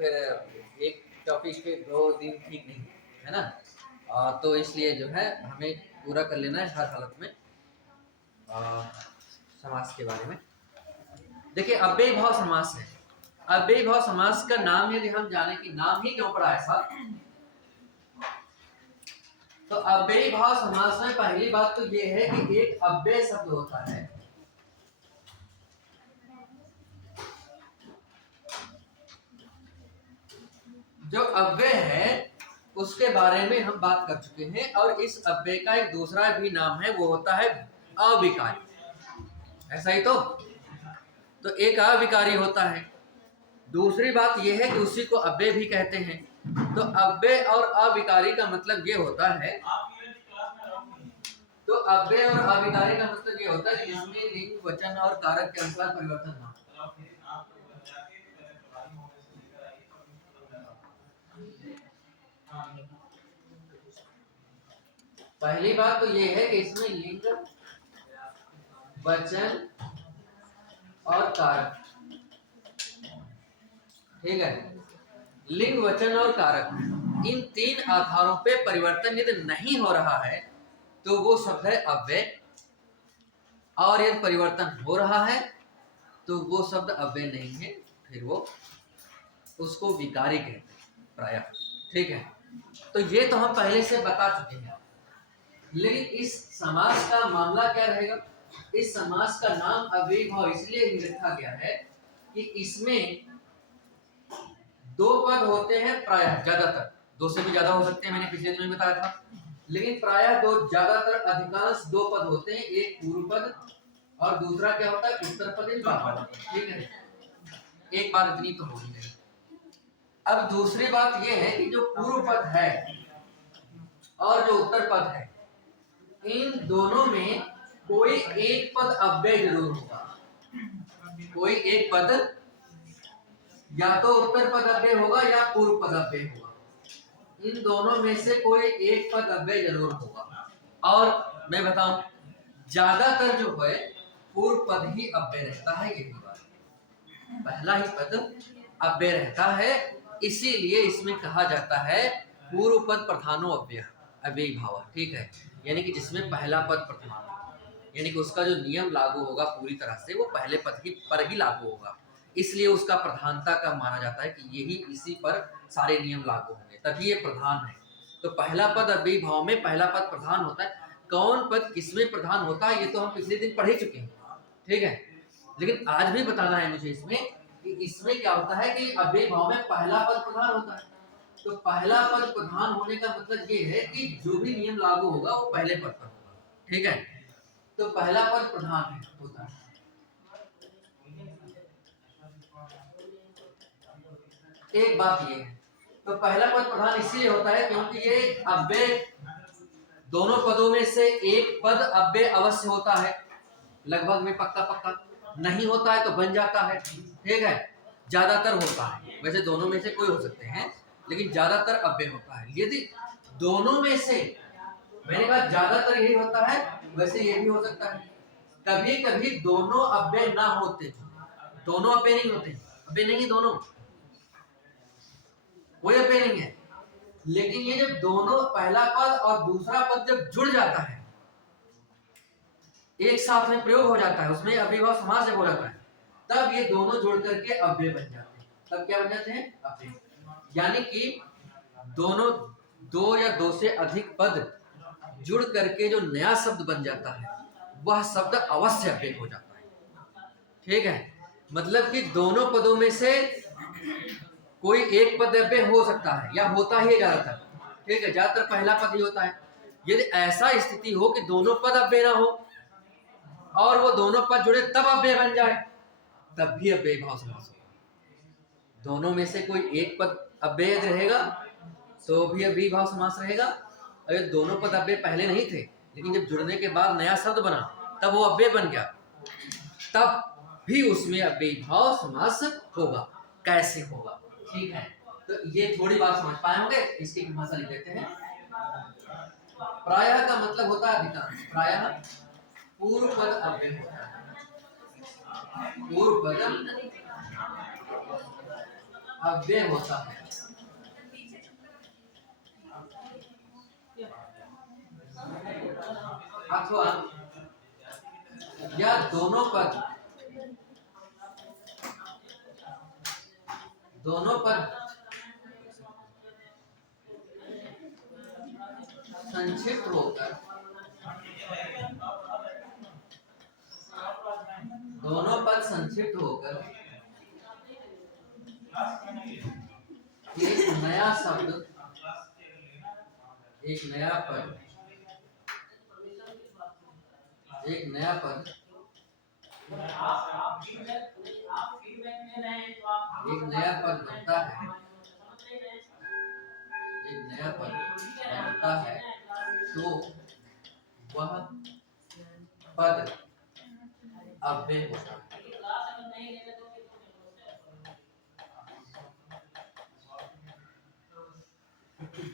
फिर एक टॉपिक पे 2 दिन ठीक नहीं है ना। तो इसलिए जो है हमें पूरा कर लेना है हर हालत में समास के बारे में। देखिए अव्ययी भाव समास है। अव्ययी भाव समास का नाम यदि हम जाने कि नाम ही क्यों पड़ा ऐसा, तो अव्ययी भाव समास में पहली बात तो ये है कि एक अव्यय शब्द होता है। जो अव्यय है उसके बारे में हम बात कर चुके हैं, और इस अव्यय का एक दूसरा भी नाम है, वो होता है अविकारी। ऐसा ही तो एक अविकारी होता है। दूसरी बात यह है कि उसी को अव्यय भी कहते हैं। तो अव्यय और अविकारी का मतलब ये होता है, तो अव्यय और अविकारी का मतलब ये होता है कि इसमें लिंग वचन और कारक के अनुसार परिवर्तन ना। पहली बात तो ये है कि इसमें लिंग वचन और कारक, ठीक है, लिंग वचन और कारक, इन 3 आधारों पे परिवर्तन यदि नहीं हो रहा है तो वो शब्द है अव्यय, और यदि परिवर्तन हो रहा है तो वो शब्द अव्यय नहीं है, फिर वो उसको विकारी कहते हैं प्रायः। ठीक है, तो ये तो हम पहले से बता चुके हैं। लेकिन इस समास का मामला क्या रहेगा? इस समास का नाम अव्ययी भाव इसलिए ही रखा गया है कि इसमें 2 पद होते हैं प्रायः, ज्यादातर 2 से भी ज्यादा हो सकते हैं, मैंने पिछले दिनों में बताया था, लेकिन प्रायः 2, ज्यादातर अधिकांश 2 पद होते हैं, एक पूर्व पद और दूसरा क्या होता है उत्तर पद। ठीक है, एक बात इतनी तो होगी नहीं। अब दूसरी बात यह है कि जो पूर्व पद है और जो उत्तर पद है, इन दोनों में कोई एक पद अव्यय जरूर होगा। कोई एक पद या तो उत्तर पद अव्यय होगा या पूर्व पद अव्यय होगा। इन दोनों में से कोई एक पद अव्यय जरूर होगा। और मैं बताऊं, ज्यादातर जो है पूर्व पद ही अव्यय रहता है। यही बात, पहला ही पद अव्यय रहता है, इसीलिए इसमें कहा जाता है पूर्व पद प्रधानो अव्यय, अव्ययी भाव। ठीक है, यानी कि जिसमें पहला पद प्रधान, यानी कि उसका जो नियम लागू होगा पूरी तरह से वो पहले पद की पर ही लागू होगा, इसलिए उसका प्रधानता का माना जाता है कि यही इसी पर सारे नियम लागू होंगे, तभी ये प्रधान है। तो पहला पद अव्ययी भाव में पहला पद प्रधान होता है। कौन पद किसमें प्रधान होता है ये तो हम पिछले दिन पढ़ ही चुके हैं। ठीक है, लेकिन आज भी बताना है मुझे इसमें कि इसमें क्या होता है कि अव्ययी भाव में पहला पद प्रधान होता है। तो पहला पद प्रधान होने का मतलब ये है कि जो भी नियम लागू होगा वो पहले पद पर होगा। ठीक है, तो पहला पद प्रधान होता है। एक बात ये है, तो पहला पद प्रधान इसलिए होता है क्योंकि ये अव्यय, दोनों पदों में से एक पद अव्यय अवश्य होता है, लगभग में पक्का नहीं होता है तो बन जाता है। ठीक है, ज्यादातर होता है, वैसे दोनों में से कोई हो सकते हैं लेकिन ज्यादातर अव्यय होता है। यदि दोनों में से, मैंने कहा ज्यादातर यही होता है, वैसे ये भी हो सकता है कभी कभी दोनों अव्यय ना होते, दोनों अव्यय नहीं होते, अव्यय नहीं दोनों, कोई अव्यय नहीं है, लेकिन ये जब दोनों पहला पद और दूसरा पद जब जुड़ जाता है, एक साथ में प्रयोग हो जाता है, उसमें अव्ययभाव समास जब हो जाता है, तब ये दोनों जुड़ करके अव्यय बन जाते हैं। तब क्या बन जाते हैं? अव्यय। यानी कि दोनों, 2 या 2 से अधिक पद जुड़ करके जो नया शब्द बन जाता है वह शब्द अवश्य अव्यय हो जाता है। ठीक है, मतलब कि दोनों पदों में से कोई एक पद अव्यय हो सकता है या होता ही ज्यादातर। ठीक है, ज्यादातर पहला पद ही होता है। यदि ऐसा स्थिति हो कि दोनों पद अव्यय ना हो और वो दोनों पद जुड़े तब अव्यय बन जाए, तब भी अव्यय भाव समास होगा। दोनों में से कोई एक पद अव्यय रहेगा तो भी अव्यय भाव समास रहेगा। अगर दोनों पद अव्यय पहले नहीं थे लेकिन जब जुड़ने के बाद नया शब्द बना तब वो अव्यय बन गया, तब भी उसमें अव्यय भाव समास होगा। कैसे होगा? ठीक है, तो ये थोड़ी बात समझ पाए होंगे। इसकी भाषा लिख देते हैं। प्रायः का मतलब होता है अधिकांश, प्रायः पूर्व पद अव्यय होता है। पूर्व पद अव्यय होता है अथवा या दोनों पद संक्षिप्त होकर एक नया शब्द एक नया पद बनता है तो वह पद अव्यय होता है।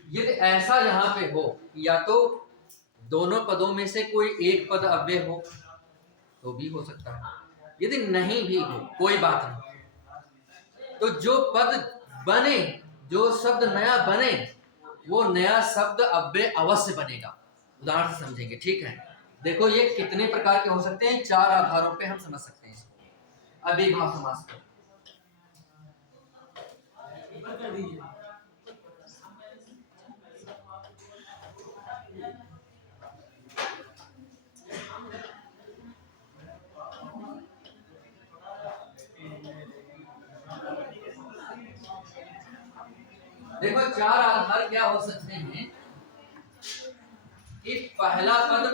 यदि ऐसा यहाँ पे हो या तो दोनों पदों में से कोई एक पद अव्यय हो तो भी हो सकता है, यदि नहीं भी हो कोई बात नहीं। तो जो पद बने, जो शब्द नया बने, वो नया शब्द अव्यय अवश्य बनेगा। उदाहरण से समझेंगे, ठीक है। देखो ये कितने प्रकार के हो सकते हैं, 4 आधारों पे हम समझ सकते हैं इसको। अभिभाव समास को देखो 4 आधार क्या हो सकते हैं कि पहला पद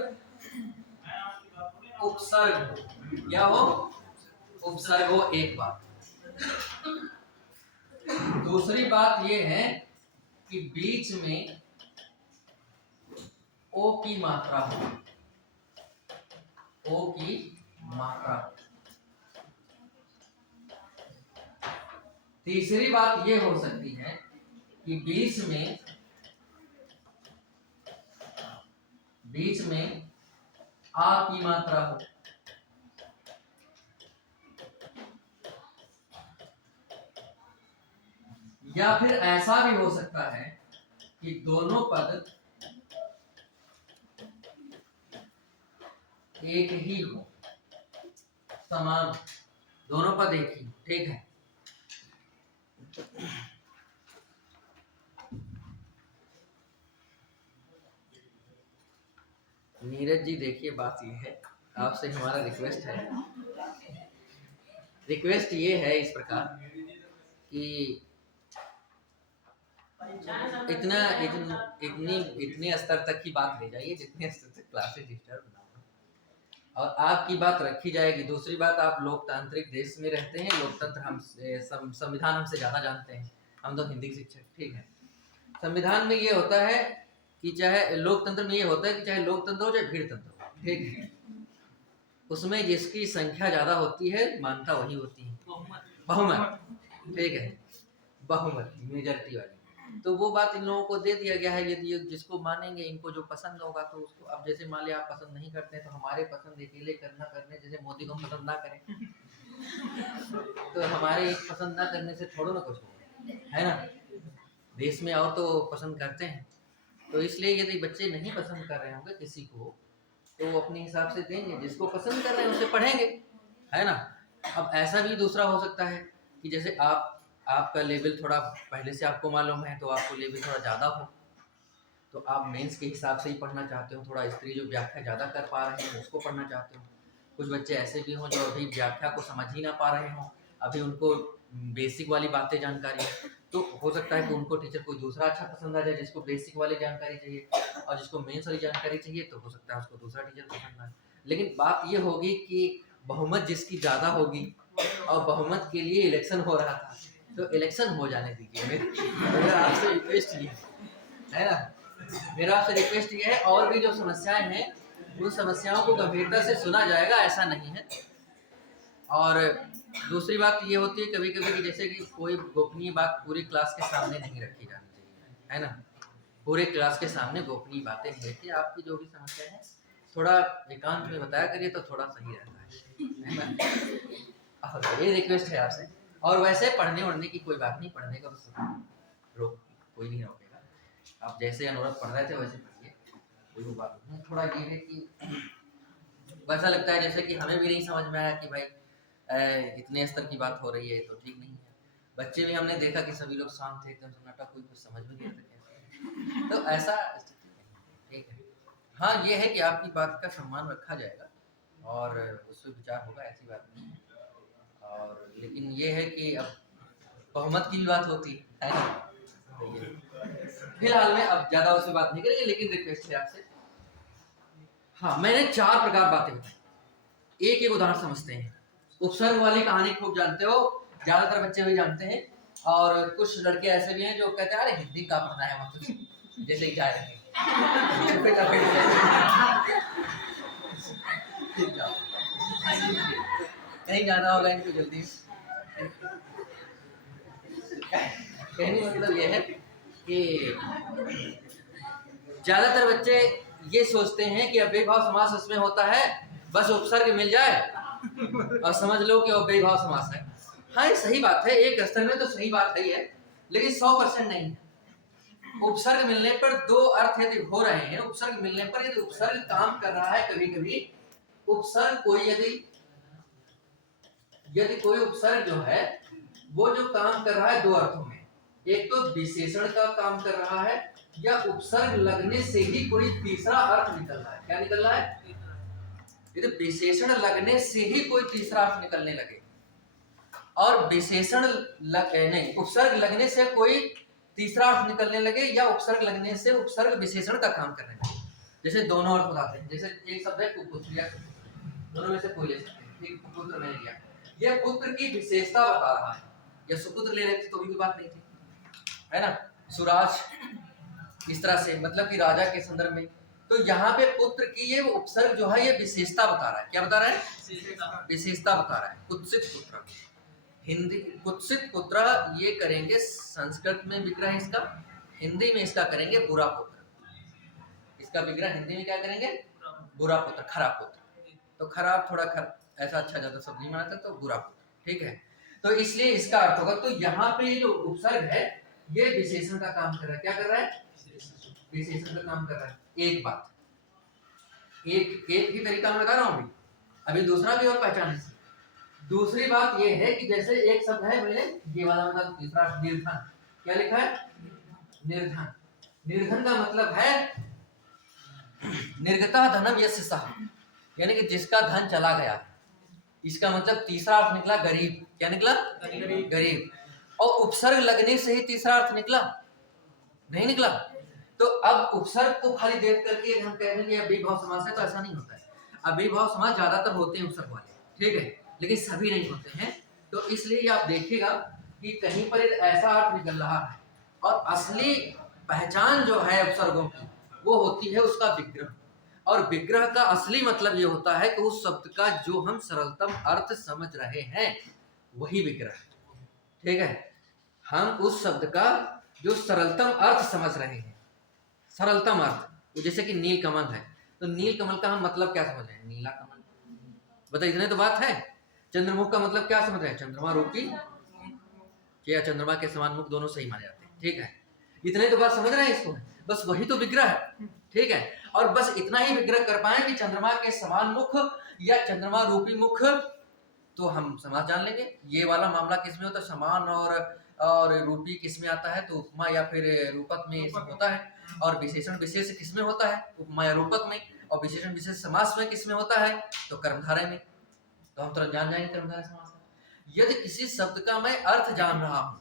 उपसर्ग हो, क्या हो, उपसर्ग हो एक बात। दूसरी बात यह है कि बीच में ओ की मात्रा हो, ओ की मात्रा। तीसरी बात यह हो सकती है कि बीच में आ की मात्रा हो। या फिर ऐसा भी हो सकता है कि दोनों पद एक ही हो, समान, दोनों पद एक ही, ठीक है। नीरज जी देखिए, बात ये है, आपसे हमारा रिक्वेस्ट ये है इस प्रकार कि इतने स्तर तक की बात ले जाइए जितने स्तर तक क्लासेस डिस्टर्ब ना हो, और आपकी बात रखी जाएगी। दूसरी बात, आप लोकतांत्रिक देश में रहते हैं, लोकतंत्र हमसे, संविधान हमसे ज्यादा जानते हैं, हम तो हिंदी शिक्षक, ठीक है। संविधान में ये होता है कि चाहे लोकतंत्र में ये होता है कि चाहे लोकतंत्र हो चाहे भीड़ तंत्र हो, ठीक है, उसमें जिसकी संख्या ज्यादा होती है मान्यता वही होती है, बहुमत, ठीक है, बहुमत, मेजॉरिटी वाली। तो वो बात इन लोगों को दे दिया गया है, यदि जिसको मानेंगे, इनको जो पसंद होगा तो उसको। अब जैसे मान लिया आप पसंद नहीं करते तो हमारे पसंद अकेले करना करने, जैसे मोदी को पसंद ना करें तो हमारे एक पसंद ना करने से थोड़ा ना कुछ होगा, है ना। देश में और तो पसंद करते हैं, तो इसलिए यदि बच्चे नहीं पसंद कर रहे होंगे किसी को तो वो अपने हिसाब से देंगे, जिसको पसंद कर रहे हैं उसे पढ़ेंगे, है ना। अब ऐसा भी दूसरा हो सकता है कि जैसे आपका लेवल थोड़ा पहले से आपको मालूम है, तो आपको लेवल थोड़ा ज़्यादा हो, तो आप मेंस के हिसाब से ही पढ़ना चाहते हो, थोड़ा स्त्री जो व्याख्या ज़्यादा कर पा रहे हैं उसको पढ़ना चाहते हो। कुछ बच्चे ऐसे भी हों जो अभी व्याख्या को समझ ही ना पा रहे हों, अभी उनको बेसिक वाली बातें जानकारी है, तो हो सकता है कि उनको टीचर कोई दूसरा अच्छा पसंद आ जाए जिसको बेसिक वाली जानकारी चाहिए, और जिसको मेंस वाली जानकारी चाहिए तो हो सकता है उसको दूसरा टीचर पसंद आए। लेकिन बात ये होगी कि बहुमत जिसकी ज़्यादा होगी, और बहुमत के लिए इलेक्शन हो रहा था, तो इलेक्शन हो जाने दीजिए। मेरा आपसे रिक्वेस्ट ये है ना, मेरा आपसे रिक्वेस्ट ये है, और भी जो समस्याएं हैं उन समस्याओं को गंभीरता से सुना जाएगा, ऐसा नहीं है। और दूसरी बात ये होती है कभी कभी कि जैसे कि कोई गोपनीय बात पूरी क्लास के सामने नहीं रखी जानी चाहिए, है ना। पूरे क्लास के सामने गोपनीय बातें नहीं रखी, आपकी जो भी समस्या है थोड़ा एकांत में बताया करिए तो थोड़ा सही रहता है ना। ये रिक्वेस्ट है आपसे। और वैसे पढ़ने वढ़ने की कोई बात नहीं, पढ़ने का बस रोक कोई नहीं रोकेगा। आप जैसे अनुरोध पढ़ रहे थे वैसे पढ़िए, कोई बात नहीं। थोड़ा ये है कि वैसा लगता है जैसे कि हमें भी नहीं समझ में आया कि भाई इतने स्तर की बात हो रही है तो ठीक नहीं है। बच्चे भी हमने देखा कि सभी लोग शांत थे, एकदम सन्नाटा, कोई कुछ समझ में नहीं आता कैसे, तो ऐसा स्थिति नहीं। ठीक है, हाँ ये है कि आपकी बात का सम्मान रखा जाएगा और उस पर विचार होगा, ऐसी बात नहीं है। और लेकिन ये है कि अब बहुमत की भी बात होती है ना, तो ये फिलहाल में अब ज्यादा उससे बात नहीं करेंगे, लेकिन रिक्वेस्ट है आपसे। हाँ, मैंने 4 प्रकार बातें बताई, एक एक उदाहरण समझते हैं। उपसर्ग वाली कहानी खूब जानते हो, ज्यादातर बच्चे भी जानते हैं, और कुछ लड़के ऐसे भी हैं जो कहते हैं अरे हिंदी का पढ़ना है मतलब जैसे ही जा रहे हैं कहीं जाना होगा इनको जल्दी। कहने मतलब ये है कि ज्यादातर बच्चे ये सोचते हैं कि अव्ययीभाव समास उसमें होता है, बस उपसर्ग मिल जाए और समझ लो कि अव्ययीभाव समास है। हाँ ये सही बात है, एक स्तर में तो सही बात है, लेकिन 100% नहीं है। उपसर्ग मिलने पर 2 अर्थ यदि हो रहे हैं, उपसर्ग मिलने पर यदि उपसर्ग काम कर रहा है, कभी कभी उपसर्ग कोई यदि कोई उपसर्ग जो है वो जो काम कर रहा है 2 अर्थों में, एक तो विशेषण का काम कर रहा है, या उपसर्ग लगने से ही कोई तीसरा अर्थ निकल रहा है। क्या निकल रहा है? यदि विशेषण लगने से ही कोई तीसरा अर्थ निकलने लगे, और विशेषण नहीं, उपसर्ग लगने से कोई तीसरा अर्थ निकलने लगे, या उपसर्ग लगने से उपसर्ग विशेषण का काम करने लगे। जैसे दोनों अर्थ बताते हैं, जैसे एक शब्द है कुपुत्र, या दोनों में से कोई ले सकते हैं। एक कुपुत्र मैंने लिया, यह पुत्र की विशेषता बता रहा है, या सुपुत्र ले रहे थे तो भी कोई बात नहीं थी, है ना। सुराज इस तरह से मतलब कि राजा के संदर्भ में, तो यहाँ पे पुत्र की ये उपसर्ग जो है ये विशेषता बता रहा है। क्या बता रहा है? विशेषता बता रहा है। कुत्सित पुत्र, हिंदी कुत्सित पुत्र ये करेंगे संस्कृत में विग्रह इसका, हिंदी में इसका करेंगे बुरा पुत्र। इसका विग्रह हिंदी में क्या करेंगे? बुरा पुत्र, खराब पुत्र। तो खराब थोड़ा ऐसा अच्छा ज्यादा शब्द नहीं मानता, तो बुरा पुत्र। ठीक है, तो इसलिए इसका अर्थ होगा, तो यहाँ पे ये जो उपसर्ग है ये विशेषण का काम कर रहा है। क्या कर रहा है? विशेषण का काम कर रहा है। एक बात, एक ही तरीका मैं बता रहा हूँ अभी दूसरा भी और पहचाने। दूसरी बात ये है कि जैसे एक शब्द है, मैंने ये वाला बता, तीसरा निर्धन। क्या लिखा है? निर्धन। निर्धन का मतलब है निर्गता धनम यस्य सः, यानी कि जिसका धन चला गया। इसका मतलब तीसरा अर्थ निकला गरीब। क्या निकला? गरीब। और उपसर्ग लगने से ही तीसरा अर्थ निकला? नहीं निकला। तो अब उपसर्ग को खाली देख करके हम कह रहे हैं अव्ययीभाव समास है, तो ऐसा नहीं होता है। अव्ययीभाव समास ज्यादातर होते हैं उपसर्ग वाले, ठीक है, लेकिन सभी नहीं होते हैं। तो इसलिए आप देखिएगा कि कहीं पर ऐसा अर्थ निकल रहा है, और असली पहचान जो है उपसर्गों की वो होती है उसका विग्रह। और विग्रह का असली मतलब ये होता है कि उस शब्द का जो हम सरलतम अर्थ समझ रहे हैं वही विग्रह। ठीक है, हम उस शब्द का जो सरलतम अर्थ समझ रहे हैं, सरलतम अर्थ, जैसे कि नील कमल है, तो नील कमल का हम मतलब क्या समझ रहे हैं? नीला कमल। बताइए, इतने तो बात है। चंद्रमुख का मतलब क्या समझ रहे हैं? चंद्रमा रूपी, क्या चंद्रमा के समान मुख दोनों सही माने जाते हैं। ठीक है, इतने तो बात समझ रहे हैं इसको, बस वही तो विग्रह है। ठीक है, और बस इतना ही विग्रह कर पाए कि चंद्रमा के समान मुख या चंद्रमा रूपी मुख, तो हम समास जान लेंगे। ये वाला मामला किसमें होता है? समान और रूपी किसमें आता है? तो उपमा या फिर रूपक में सब होता है। और विशेषण विशेष किसमें होता है? उपमा या रूपक में। और विशेषण विशेष समास में किसमें होता है? तो कर्मधारय में। तो हम तुरंत जान जाएंगे कर्मधारय समास में। यदि किसी शब्द का मैं अर्थ जान रहा हूं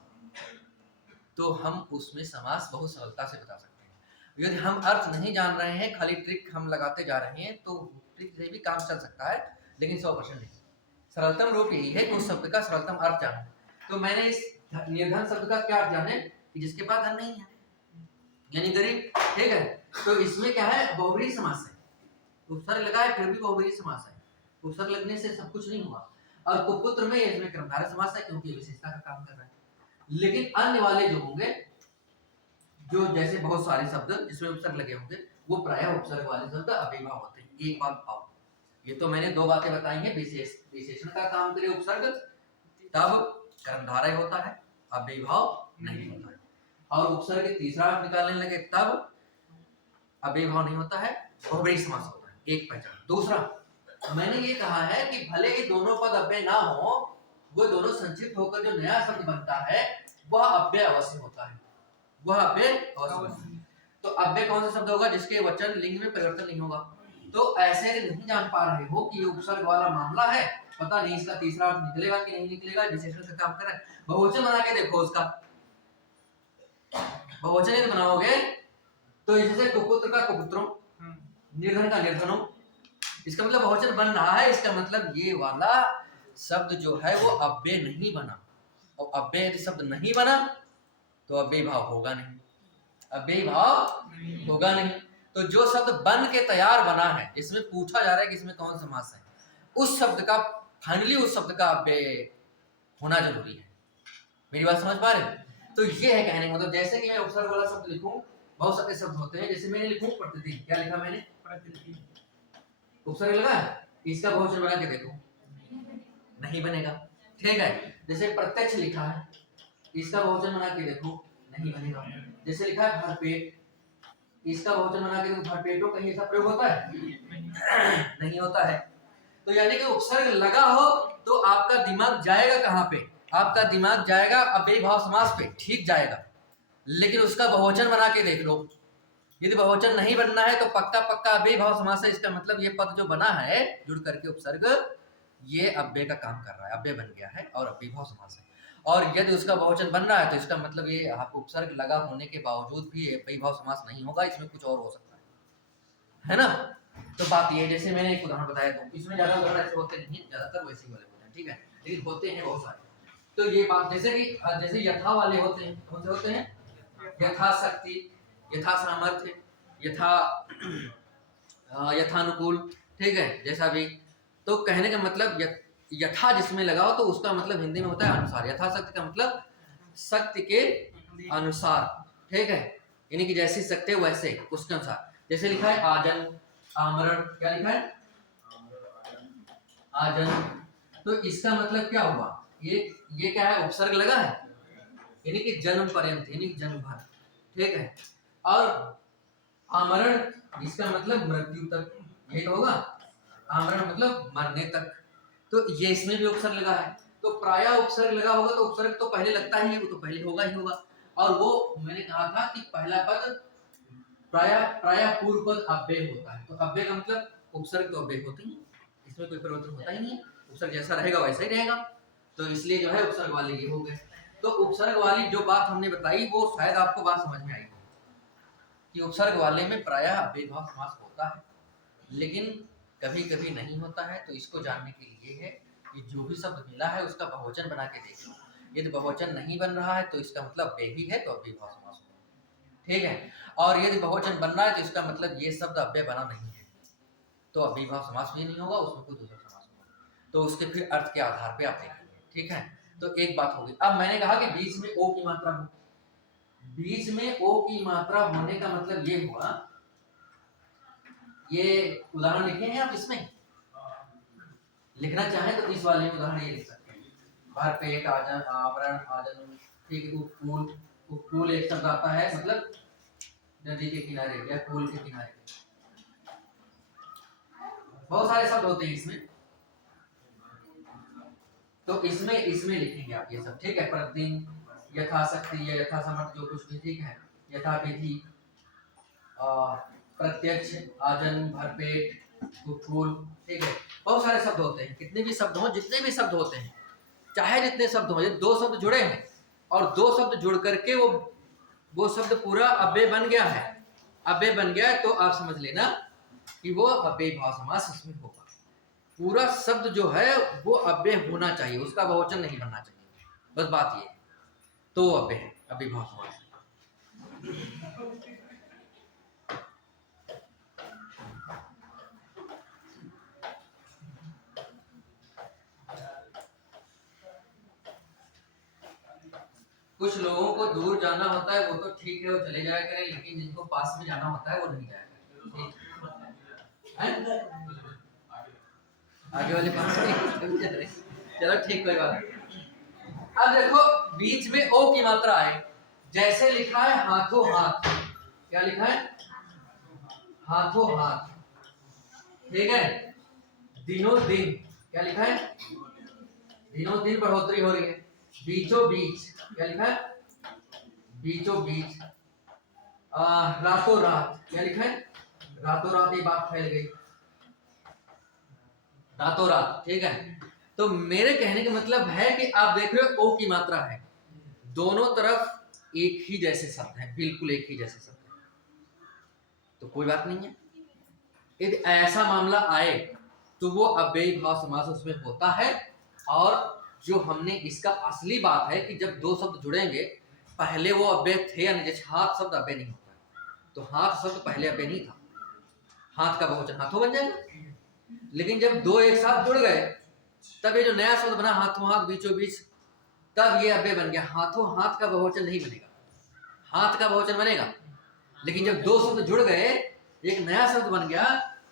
तो हम उसमें समास बहुत सरलता से बता सकते हैं। यदि हम अर्थ नहीं जान रहे हैं, खाली ट्रिक हम लगाते जा रहे हैं, तो ट्रिक से भी काम चल सकता है, लेकिन 100% नहीं। सरलतम रूप यही है कि उस शब्द का सरलतम अर्थ जाने। तो मैंने इस निर्धन शब्द का क्या अर्थ जाने कि जिसके पास धन नहीं है, यानी गरीब। ठीक है, तो इसमें क्या है? बहुब्रीहि समास है। उपसर्ग लगा है फिर भी बहुब्रीहि समास है। उपसर्ग लगने से सब कुछ नहीं हुआ। और कुपुत्र में इसमें कर्मधारय समास है क्योंकि विशेषता का काम कर रहा है। लेकिन अन्य वाले जो होंगे, जो जैसे बहुत सारे शब्द जिसमें उपसर्ग लगे होंगे, वो प्रायः उपसर्ग वाले शब्द अव्ययीभाव होते हैं। एक बात आओ, ये तो मैंने 2 बातें बताई हैं। विशेषण का काम करे उपसर्ग, तब कर्मधारय होता है, अव्ययी भाव नहीं होता है। और उपसर्ग के तीसरा अर्थ निकालने लगे तब अव्ययी भाव नहीं होता है, बहुब्रीहि समास होता है। एक पहचान। दूसरा, मैंने ये कहा है कि भले ही दोनों पद अव्यय ना हो, वो दोनों संक्षिप्त होकर जो नया शब्द बनता है वह अव्यय अवश्य होता है, वह अव्यय अवश्य होता है। तो अव्यय कौन सा शब्द होगा? जिसके वचन लिंग में परिवर्तन नहीं होगा। तो ऐसे नहीं जान पा रहे हो कि ये उपसर्ग वाला मामला है, पता नहीं इसका तीसरा अर्थ निकलेगा कि नहीं निकलेगा, विशेषण का काम करें, बहुवचन बना के देखो। उसका बहुवचन यदि बनाओगे तो जैसे कुपुत्र का कुपुत्रों, निर्धन का निर्धनों, इसका मतलब बहुवचन बन रहा है। इसका मतलब ये वाला शब्द जो है वो अव्यय नहीं बना, और अव्यय यदि शब्द नहीं बना तो अव्यय भाव होगा नहीं, अव्यय भाव होगा नहीं। तो जो शब्द बन के तैयार बना है, जिसमें पूछा जा रहा है कि इसमें कौन समास है, उस शब्द का फाइनली उस शब्द का अव्यय होना जरूरी है। मेरी बात समझ पा रहे हैं? तो ये है कहने का मतलब, जैसे कि मैं उपसर्ग वाला शब्द लिखूं, बहुत सारे शब्द होते हैं, जैसे मैंने लिखूं प्रतिदिन, क्या लिखा मैंने? प्रतिदिन। उपसर्ग लगा है, इसका बहुवचन बना के देखो, नहीं बनेगा। ठीक है। जैसे प्रत्यक्ष लिखा है, इसका बहुवचन बना के देखो, नहीं बनेगा। जैसे लिखा है भरपेट, इसका बहुवचन बना के देखो, भरपेटों, कहीं ऐसा प्रयोग होता है? नहीं होता है। तो यानी कि उपसर्ग लगा हो तो आपका दिमाग जाएगा कहाँ पे? आपका दिमाग जाएगा अव्ययी भाव समास पे, ठीक जाएगा। लेकिन उसका बहुवचन बना के देख लो, यदि बहुवचन नहीं बनना है तो पक्का पक्का अव्ययी भाव समास है। इसका मतलब ये पद जो बना है जुड़ करके उपसर्ग, ये अव्यय का काम कर रहा है, अव्यय बन गया है और अव्ययी भाव समास है। और यदि उसका बहुवचन बन रहा है तो इसका मतलब ये उपसर्ग लगा होने के बावजूद भी अव्ययी भाव समास नहीं होगा, इसमें कुछ और हो सकता है ना? तो बात ये, जैसे मैंने एक उदाहरण बताया, तो इसमें ज्यादा उदाहरण ऐसे होते नहीं है, ज्यादातर वैसे ही वाले होते हैं, ठीक है, लेकिन होते हैं बहुत सारे। तो ये बात, जैसे कि जैसे यथा वाले होते हैं, कौन से होते हैं? यथाशक्ति, यथा सामर्थ्य, यथा यथानुकूल, ठीक है, जैसा भी। तो कहने का मतलब यथा जिसमें लगाओ तो उसका मतलब हिंदी में होता है अनुसार। यथाशक्ति का मतलब शक्ति के अनुसार, ठीक है, यानी कि जैसी शक्ति है वैसे, उसके अनुसार। जैसे लिखा है आजन, आमरण, क्या लिखा है? आजन। तो इसका मतलब क्या हुआ? ये क्या है? उपसर्ग लगा है, यानी कि जन्म पर्यंत, यानी कि जन्म भर, ठीक है। और आमरण, इसका मतलब मृत्यु तक, यही तो होगा। आमरण मतलब मरने तक। तो ये इसमें भी उपसर्ग लगा है। तो प्रायः उपसर्ग लगा होगा तो उपसर्ग तो पहले लगता ही है, वो तो पहले होगा ही होगा। और वो मैंने कहा था कि पहला पद प्रायः पूर्व पद अव्यय होता है। तो अव्यय का मतलब उपसर्ग तो अव्यय होते ही, इसमें कोई परिवर्तन होता ही नहीं है, उपसर्ग जैसा रहेगा वैसा ही रहेगा। तो इसलिए जो है उपसर्ग वाले ये हो गए। तो उपसर्ग वाली जो बात हमने बताई वो शायद आपको बात समझ में आई कि उपसर्ग वाले में प्रायः अव्ययी भाव समास होता है, लेकिन कभी कभी नहीं होता है। तो इसको जानने के लिए है कि जो भी शब्द मिला है उसका बहुवचन बना के देख लो। यदि बहुवचन नहीं बन रहा है तो इसका मतलब अव्ययी है, तो अव्ययी भाव समास होगा, ठीक है। और यदि बहुवचन बन रहा है तो इसका मतलब ये शब्द अव्यय बना नहीं है, तो अव्ययी भाव समास भी नहीं होगा, उसमें कोई दूसरा समास होगा। तो उसके फिर अर्थ के आधार पे आप देखेंगे, ठीक है। तो एक बात होगी। अब मैंने कहा कि बीच में ओ की मात्रा हो, बीच में ओ की मात्रा होने का मतलब ये हुआ, ये उदाहरण लिखे हैं आप, इसमें लिखना चाहें तो इस वाले में उदाहरण ये लिख सकते हैं। भरपेट, आजन, आवरण, आजन, ठीक। उपकूल, उपकूल एक शब्द आता है, मतलब नदी के किनारे या पुल के किनारे। बहुत सारे शब्द होते हैं इसमें, तो इसमें लिखेंगे आप ये सब, ठीक है। प्रतिदिन, यथाशक्ति या यथा समर्थ, जो कुछ भी, ठीक है। यथा विधि, प्रत्यक्ष, आजन, भरपेट, उपकूल, ठीक है। बहुत सारे शब्द होते हैं, कितने भी शब्द हो, जितने भी शब्द होते हैं, चाहे जितने शब्द हो, दो शब्द जुड़े हैं और दो शब्द जुड़ करके वो शब्द पूरा अव्यय बन गया है, अव्यय बन गया है, तो आप समझ लेना कि वो अव्ययी भाव समास उसमें होगा। पूरा शब्द जो है वो अव्यय होना चाहिए, उसका बहुवचन नहीं बनना चाहिए, बस बात ये। तो अव्यय है, अव्ययी भाव समास। कुछ लोगों को दूर जाना होता है वो तो ठीक है, वो चले जाया करें, लेकिन जिनको पास में जाना होता है वो नहीं जाया करें। आगे वाले पास में चलो ठीक, कोई बात नहीं। अब देखो बीच में ओ की मात्रा है, जैसे लिखा है हाथों हाथ, क्या लिखा है? हाथों हाथ, ठीक है। दिनों दिन, क्या लिखा है? दिनों दिन बढ़ोतरी हो रही है। बीचों बीच, क्या लिखा है? बीचों बीच। रातों रात, क्या लिखा है? रातों रात, ये बात फैल गई, रातों रात, ठीक है। तो मेरे कहने का मतलब है कि आप देख रहे हो ओ की मात्रा है, दोनों तरफ एक ही जैसे शब्द है, बिल्कुल एक ही जैसे शब्द है, तो कोई बात नहीं है। यदि ऐसा मामला आए तो वो अव्ययी भाव समास उसमें होता है। और जो हमने इसका असली बात है कि जब दो शब्द जुड़ेंगे, पहले वो अव्यय थे या नहीं, जैसे हाथ शब्द अव्यय नहीं होता है, तो हाथ शब्द पहले अव्यय नहीं था, हाथ का बहुवचन हाथों बन जाएगा। लेकिन जब दो एक साथ जुड़ गए, तब ये जो नया शब्द बना हाथों हाथ बीचों बीच, तब ये अव्यय बन गया। हाथों हाथ का बहुवचन नहीं बनेगा, हाथ का बहुवचन बनेगा, लेकिन जब दो शब्द जुड़ गए, एक नया शब्द बन गया,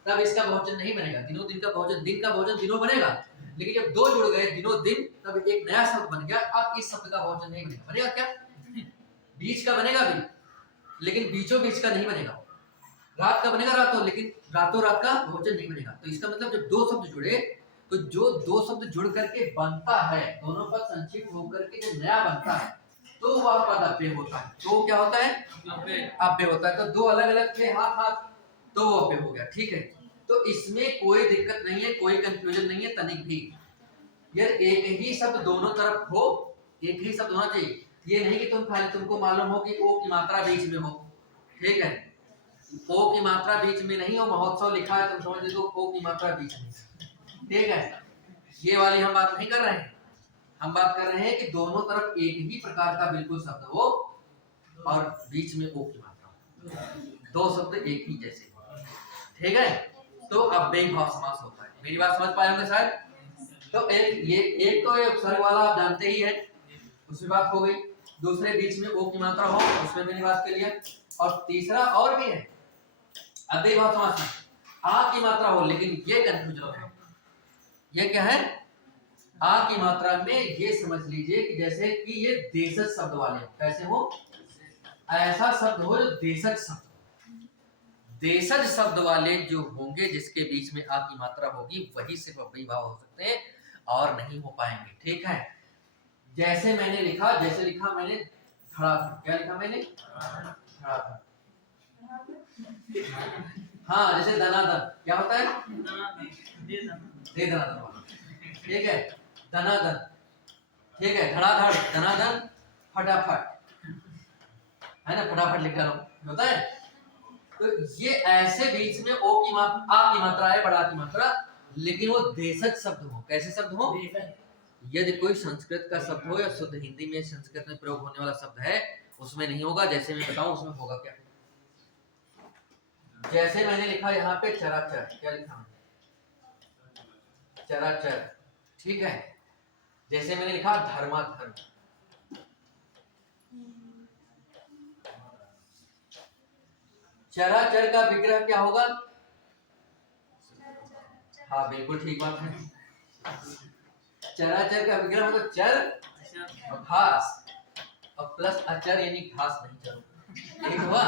तब इसका बहुवचन नहीं बनेगा। दिनों दिन का बहुवचन, दिन का बहुवचन दिनों बनेगा, लेकिन जब दो जुड़ गए दिनों दिन, तब एक नया शब्द बन गया। अब इस शब्द का बहुवचन नहीं बनेगा, बनेगा क्या? बीच का बनेगा भी, लेकिन बीचों बीच का नहीं बनेगा। रात का बनेगा रातों, लेकिन रातों रात का बहुवचन नहीं बनेगा। तो इसका मतलब जब दो शब्द जुड़े, तो जो दो शब्द जुड़ करके बनता है, दोनों पद संक्षिप्त होकर के जो नया बनता है, तो वह पद अव्यय होता है। तो क्या होता है? अव्यय होता है। तो दो अलग अलग थे हाथ हाथ, तो वो अव्यय हो गया, ठीक है। तो इसमें कोई दिक्कत नहीं है, कोई कंफ्यूजन नहीं है तनिक भी। यार एक ही शब्द दोनों तरफ हो, एक ही शब्द होना चाहिए। ये नहीं कि तुम खाली तुमको मालूम हो कि ओ की मात्रा बीच में हो, ठीक है। ओ की मात्रा बीच में नहीं हो, महोत्सव लिखा है, तुम समझ लो ओ की मात्रा बीच में, ठीक है। ये वाली हम बात नहीं कर रहे हैं, हम बात कर रहे हैं कि दोनों तरफ एक ही प्रकार का बिल्कुल शब्द हो और बीच में ओ की मात्रा हो, दो शब्द एक ही जैसे, ठीक है। तो अव्ययी भाव समास होता है। मेरी बात समझ पाए होंगे शायद। तो एक तो ये उपसर्ग वाला आप जानते ही है, उसमें बात हो गई। दूसरे बीच में ओ की मात्रा हो, उसमें मैंने बात कर लिया। और तीसरा और भी है अव्ययी भाव समास में आ की मात्रा हो, लेकिन ये कंफ्यूजन है। ये क्या है? आ की मात्रा में ये समझ लीजिए कि जैसे कि ये देशज शब्द वाले, कैसे हो? ऐसा शब्द हो जो देशज शब्द, देशज शब्द वाले जो होंगे, जिसके बीच में आ की मात्रा होगी, वही सिर्फ अव्ययी भाव हो सकते हैं और नहीं हो पाएंगे, ठीक है। जैसे मैंने लिखा, जैसे लिखा मैंने धड़ाधड़, क्या लिखा मैंने? धड़ाधड़। हाँ, जैसे दनादन, क्या होता है? दे दनादन वाला, ठीक है। दनादन, ठीक है। धड़ाधड़, दनादन, फटाफट, है ना, फटाफट लिख डालो, होता है। तो ये ऐसे बीच में ओ की मात्रा, आ की मात्रा है, बड़ा की मात्रा, लेकिन वो देशज शब्द हो। कैसे शब्द हो? यदि कोई संस्कृत का शब्द हो या शुद्ध हिंदी में संस्कृत में प्रयोग होने वाला शब्द है, उसमें नहीं होगा। जैसे मैं बताऊं उसमें होगा क्या? जैसे मैंने लिखा यहाँ पे चराचर, क्या लिखा? चराचर, ठीक है। जैसे मैंने लिखा धर्माधर्म, चराचर का विग्रह क्या होगा? हाँ, बिल्कुल ठीक बात है। चराचर का विग्रह होगा चर और घास, और प्लस अचर यानी घास नहीं चर, ठीक हुआ।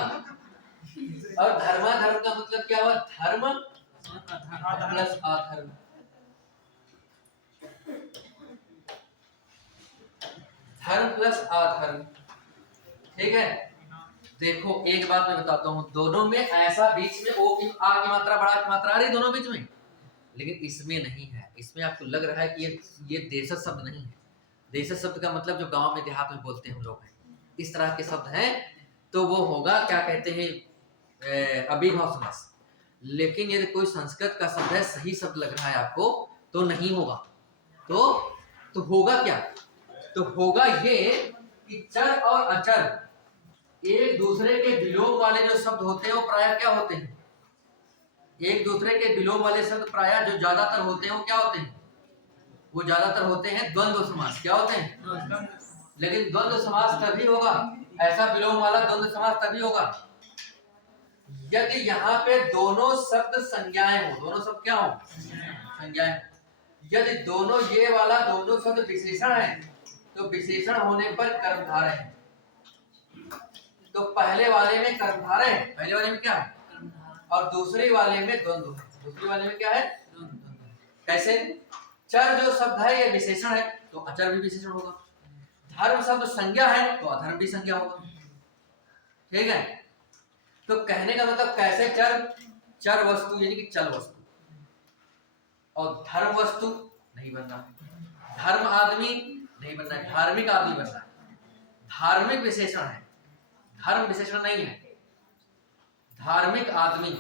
और धर्माधर्म का मतलब क्या हुआ? धर्म प्लस अधर्म, धर्म प्लस अधर्म, ठीक है। देखो एक बात मैं बताता हूँ, दोनों में ऐसा बीच में ओ की, आ की मात्रा, बड़ा की मात्रा आ रही दोनों बीच में, लेकिन इसमें नहीं है। इसमें आपको लग रहा है कि ये देशज शब्द नहीं है। देशज शब्द का मतलब जो गांव में देहात में बोलते हैं हम लोग, इस तरह के शब्द हैं, तो वो होगा, क्या कहते हैं, अव्ययी भाव समास। लेकिन यदि कोई संस्कृत का शब्द है, सही शब्द लग रहा है आपको, तो नहीं होगा। तो होगा क्या? तो होगा ये कि चर और अचर एक दूसरे के विलोम वाले जो शब्द होते हैं, वो प्रायः क्या होते हैं? एक दूसरे के विलोम वाले शब्द प्रायः जो ज्यादातर होते हैं, वो क्या होते हैं? वो ज्यादातर होते हैं द्वंद्व समास। क्या होते हैं? लेकिन द्वंद्व समास तभी होगा, ऐसा विलोम वाला द्वंद्व समास तभी होगा यदि यहाँ पे दोनों शब्द संज्ञाएं हो। दोनों शब्द क्या हो? संज्ञाएं। यदि दोनों, ये वाला दोनों शब्द विशेषण है, तो विशेषण होने पर कर्मधारय है। तो पहले वाले में कर्मधारय है, पहले वाले में क्या है, और दूसरे वाले में द्वंद्व है। दूसरे वाले में क्या है, कैसे? चर जो शब्द है ये विशेषण है तो अचर भी विशेषण होगा, धर्म शब्द संज्ञा है तो अधर्म भी संज्ञा होगा। ठीक है, तो कहने का मतलब कैसे चर वस्तु यानी कि चल वस्तु और धर्म वस्तु नहीं बनना है, धर्म आदमी नहीं बनना है, धार्मिक आदमी बनना है। धार्मिक विशेषण है, धर्म विशेषण नहीं है। धार्मिक आदमी,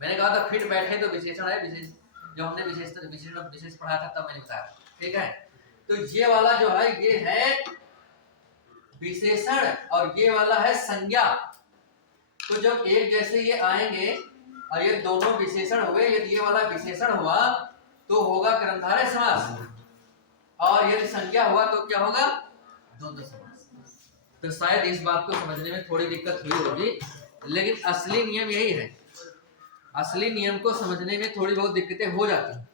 मैंने कहा था फिट बैठे तो विशेषण है, विशेष जो हमने विशेष पढ़ाया था तब मैंने बताया। ठीक है, तो ये वाला जो है ये है विशेषण और ये वाला है संज्ञा। तो जब एक जैसे ये आएंगे और ये दोनों विशेषण हुए, यदि ये वाला विशेषण हुआ तो होगा कर्मधारय समास, और यदि संज्ञा हुआ तो क्या होगा, द्वंद्व समास। तो शायद इस बात को समझने में थोड़ी दिक्कत हुई होगी, लेकिन असली नियम यही है। असली नियम को समझने में थोड़ी बहुत दिक्कतें हो जाती हैं।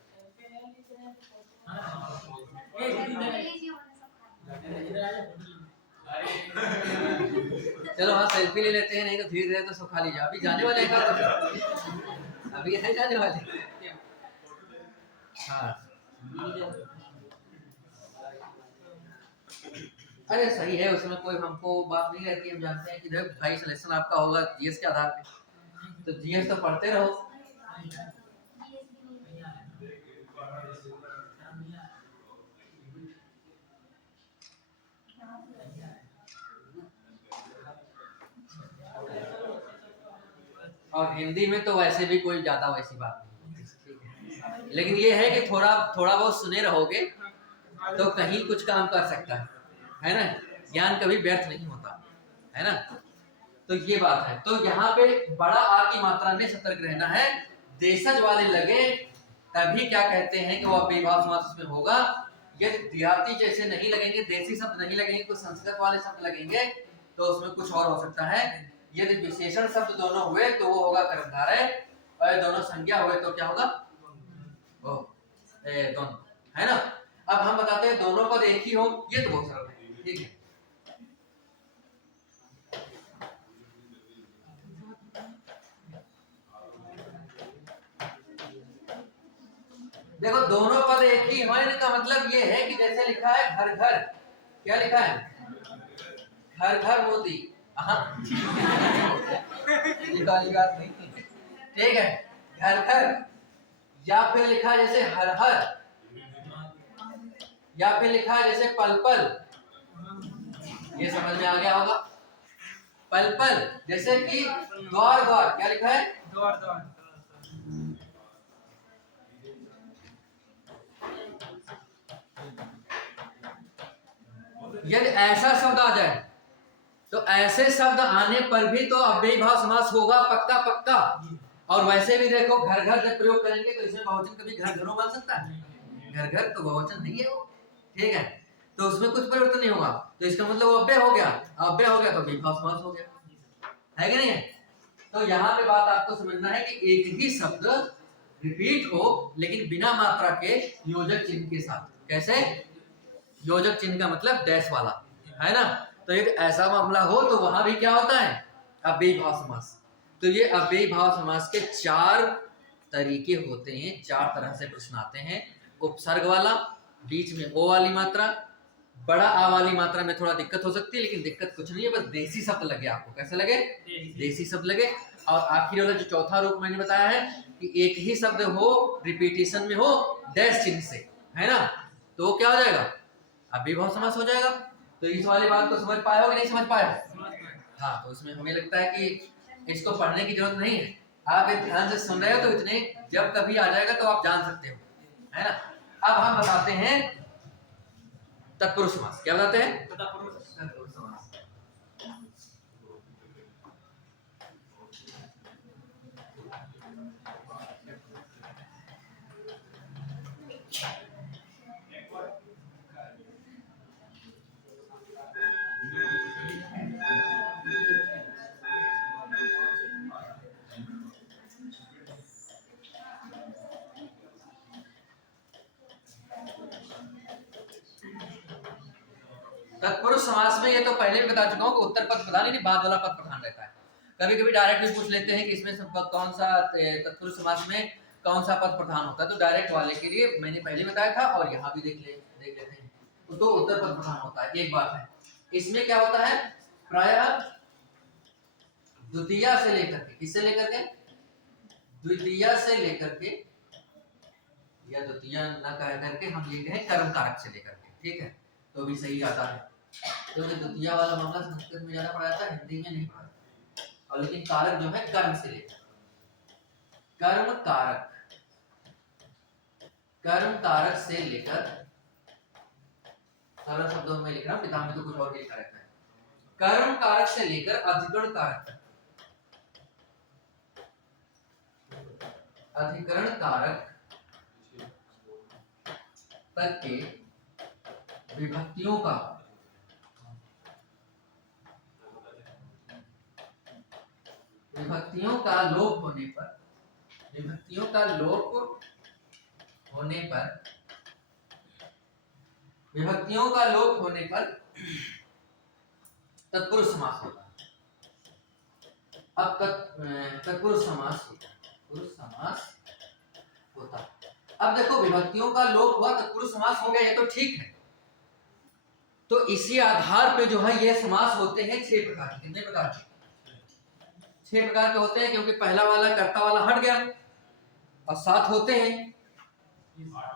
चलो हाँ सेल्फी ले लेते हैं, नहीं तो धीरे धीरे तो सुखा लीजिए। अभी जाने वाले हैं, अभी है जाने वाले। हाँ अरे सही है, उसमें कोई हमको बात नहीं रहती। हम जानते हैं कि भाई सिलेक्शन आपका होगा जीएस के आधार पे, तो जीएस तो पढ़ते रहो। और हिंदी में तो वैसे भी कोई ज्यादा वैसी बात नहीं, लेकिन ये है कि थोड़ा बहुत सुने रहोगे तो कहीं कुछ काम कर सकता है ना। ज्ञान कभी व्यर्थ नहीं होता है ना। तो ये बात है। तो यहाँ पे बड़ा आ की मात्रा में सतर्क रहना है। देशज वाले लगे तभी क्या कहते हैं कि वो अव्ययीभाव समास उसमें होगा। यदि देहाती जैसे नहीं लगेंगे, देसी शब्द नहीं लगेंगे, कुछ संस्कृत वाले शब्द लगेंगे तो उसमें कुछ और हो सकता है। यदि विशेषण शब्द दोनों हुए तो वो होगा कर्मधारय, और दोनों संज्ञा हुए तो क्या होगा, द्वंद्व, है ना। अब हम बताते हैं दोनों पद एक ही हो, ये तो बहुत सरल है। ठीक है, देखो दोनों पद एक ही होने का मतलब ये है कि जैसे लिखा है घर घर, क्या लिखा है, घर घर मोदी। ये वाली बात नहीं, ठीक है, घर घर, या फिर लिखा है जैसे हर हर, या फिर लिखा है जैसे पल पल, ये समझ में आ गया होगा। पल पल जैसे कि द्वार द्वार, क्या लिखा है, द्वार द्वार। यदि ऐसा शब्द आ जाए तो ऐसे शब्द आने पर भी तो अव्ययीभाव समास होगा पक्का पक्का। और वैसे भी देखो घर घर जब प्रयोग करेंगे तो इसमें बहुवचन कभी घर घरों बन सकता है, घर घर तो बहुवचन नहीं है वो। ठीक है, तो उसमें कुछ परिवर्तन नहीं होगा, तो इसका मतलब वो अव्यय हो गया, अव्यय हो गया तो अव्ययीभाव समास हो गया, है कि नहीं है। तो यहाँ पे बात आपको समझना है कि एक ही शब्द रिपीट हो लेकिन बिना मात्रा के योजक चिन्ह के साथ। कैसे, योजक चिन्ह का मतलब डैश वाला, है ना। तो यदि ऐसा मामला हो तो वहां भी क्या होता है, अव्ययीभाव समास। तो ये अव्ययीभाव समास के 4 तरीके होते हैं, 4 तरह से प्रश्न आते हैं। उपसर्ग वाला, बीच में ओ वाली मात्रा, बड़ा आ वाली मात्रा में थोड़ा दिक्कत हो सकती है, लेकिन दिक्कत कुछ नहीं है, बस देसी शब्द लगे आपको। कैसे लगे, देसी शब्द लगे। और आखिरी वाला जो चौथा रूप मैंने बताया है कि एक ही शब्द हो, रिपीटिशन में हो, डैश चिन्ह से, है ना, तो क्या हो जाएगा, अव्ययीभाव समास हो जाएगा। तो इस वाली बात को समझ पाए हो कि नहीं समझ पाए हो? हाँ, तो इसमें हमें लगता है कि इसको पढ़ने की जरूरत नहीं है, आप एक ध्यान से सुन रहे हो तो इतने जब कभी आ जाएगा तो आप जान सकते हो, है ना। अब हम बताते हैं तत्पुरुष समास। क्या बताते हैं, तत्पुरुष समास। तत्पुरुष समास में ये तो पहले भी बता चुका हूँ कि उत्तर पद प्रधान यानी बाद वाला पद प्रधान रहता है। कभी कभी डायरेक्ट भी पूछ लेते हैं कि इसमें कौन सा तत्पुरुष समास में कौन सा पद प्रधान होता है, तो डायरेक्ट वाले के लिए मैंने पहले बताया था और यहाँ भी देख लेते हैं, तो उत्तर पद प्रधान होता है। एक बात है, इसमें क्या होता है, प्रायः द्वितीया से लेकर के, किससे लेकर के, द्वितीया से लेकर के, या द्वितीया न कह करके हम लिख रहे हैं कर्म कारक से लेकर के, ठीक है, तो भी सही आता है। क्योंकि द्वितीया वाला मामला संस्कृत में ज्यादा पढ़ाया था, हिंदी में नहीं पढ़ा, और लेकिन कारक जो है कर्म से लेकर, कर्म कारक, कर्म कारक से लेकर, सरल शब्दों में लिख रहा हूं, किताब में तो कुछ और भी लिखा रहता है, कर्म कारक से लेकर अधिकरण कारक तक, अधिकरण कारक तक के विभक्तियों का लोप होने पर, विभक्तियों का लोप होने पर, विभक्तियों का लोप होने पर तत्पुरुष समास होता है। अब तत्पुरुष समास होता है। अब देखो, विभक्तियों का लोप हुआ, तत्पुरुष समास हो गया, ये तो ठीक है। तो इसी आधार पे जो है ये समास होते हैं 6 प्रकार के। कितने प्रकार के? 6 प्रकार के होते हैं, क्योंकि पहला वाला कर्ता वाला हट गया और 7 होते हैं।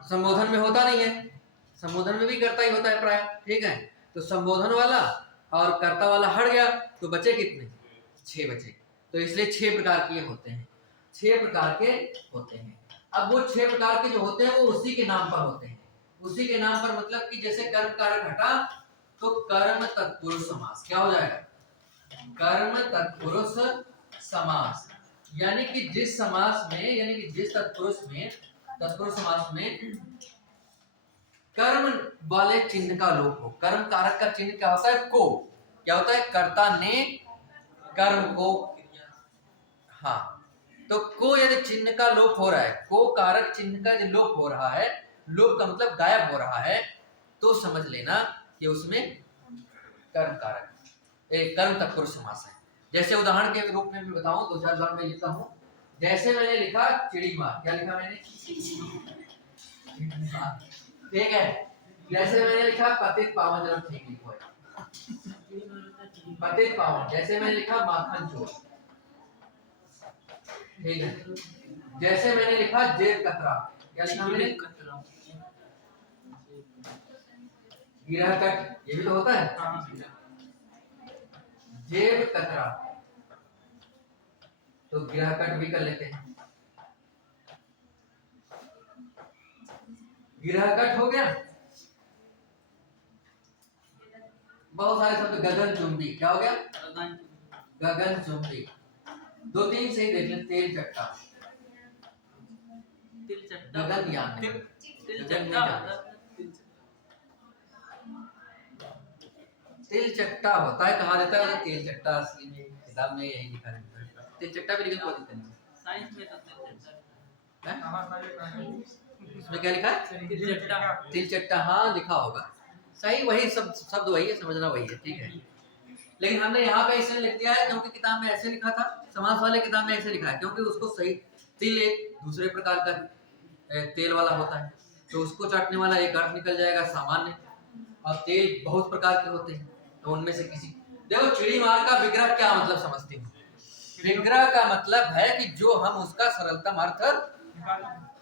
संबोधन में होता नहीं है, संबोधन में भी कर्ता ही होता है प्राय, ठीक है। तो संबोधन वाला और कर्ता वाला हट गया, तो बचे कितने? 6 बचे। तो इसलिए 6 प्रकार के होते हैं, 6 प्रकार के होते हैं। अब वो 6 प्रकार के जो होते हैं वो उसी के नाम पर होते हैं। उसी के नाम पर मतलब कि जैसे कर्म कारक हटा तो कर्म तत्पुरुष समास क्या हो जाएगा? कर्म तत्पुरुष समास। यानी कि जिस समास में, यानी कि जिस तत्पुरुष समास में कर्म वाले चिन्ह का लोप हो। कर्म कारक का चिन्ह क्या होता है? को। क्या होता है? कर्ता ने कर्म को, हाँ, तो को यदि चिन्ह का लोप हो रहा है, को कारक चिन्ह का जो लोप हो रहा है, लोप का मतलब गायब हो रहा है, तो समझ लेना कि उसमें कर्म कारक, कर्म तत्पुरुष समास है। जैसे उदाहरण के रूप में मैं बताऊं, 2-4 बार मैं लिखता हूं। जैसे मैंने लिखा चिड़ी मार, क्या लिखा मैंने? ठीक है। जैसे मैंने लिखा पतित पावन, जरा ठीक लिखो, पतित पावन। जैसे मैंने लिखा माखन चोर, ठीक है। जैसे मैंने लिखा जेब कतरा, क्या लिखा मैंने? गिरह कट, ये भी तो होता है। जेब कतरा, तो गिरह कट भी कर लेते हैं। गिरह कट हो गया। बहुत सारे शब्द, गगन चुंबी, क्या हो गया? गगन चुंबी। 2-3 से ही देख लें। तेल चट्टा, गगन यान, तिल चट्टा होता है, कहा देता है तेल चट्टा, असली में किताब में यही लिखा है। तिल चट्टा भी लिखने को दिक्कत नहीं, साइंस में तो इसमें क्या लिखा है? तिल चट्टा, हाँ लिखा होगा, सही, वही सब शब्द वही है, समझना वही है, ठीक है। लेकिन हमने यहाँ पे ऐसे लिख दिया है क्योंकि किताब में ऐसे लिखा था, समास वाले किताब में ऐसे लिखा है, क्योंकि उसको सही, तिल एक दूसरे प्रकार का तेल वाला होता है, तो उसको चाटने वाला एक अर्थ निकल जाएगा सामान्य, और तेल बहुत प्रकार के होते हैं, तो उनमें से किसी, देखो चिड़ी मार का विग्रह क्या मतलब समझते हो? विग्रह का मतलब है कि जो हम उसका सरलतम अर्थ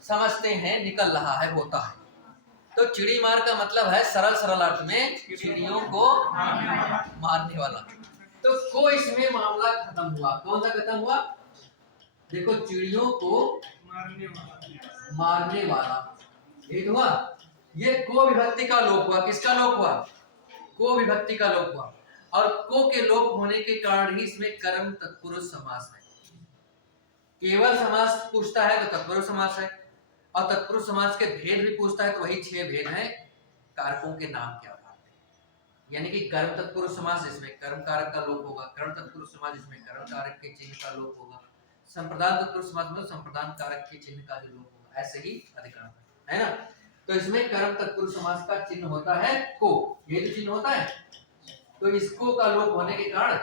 समझते हैं, निकल रहा है, होता है। तो चिड़ी मार का मतलब है सरल अर्थ में चिड़ियों को मारने वाला। तो को इसमें मामला खत्म हुआ। कौन सा खत्म हुआ? देखो, चिड़ियों को मारने वाला, ये हुआ। ये को विभक्ति का लोप हुआ। किसका लोप हुआ? को विभक्ति का लोप हुआ। और को के लोप होने के कारण ही इसमें कर्म तत्पुरुष समास है। केवल समास पूछता है तो तत्पुरुष समास है, और तत्पुरुष समास के भेद भी पूछता है तो वही 6 भेद हैं कारकों के नाम के आधार पर। यानी कि कर्म तत्पुरुष समास, इसमें कर्म कारक का लोप होगा। कर्म तत्पुरुष समास, इसमें कर्म कारक के चिन्ह का लोप होगा। संप्रदान तत्पुरुष समास में संप्रदान कारक के चिन्ह का जो लोप होगा। ऐसे ही अधिकरण है ना। तो इसमें कर्म तत्पुरुष समास का चिन्ह होता है को, ये जो चिन्ह होता है तो इसको का लोप होने के कारण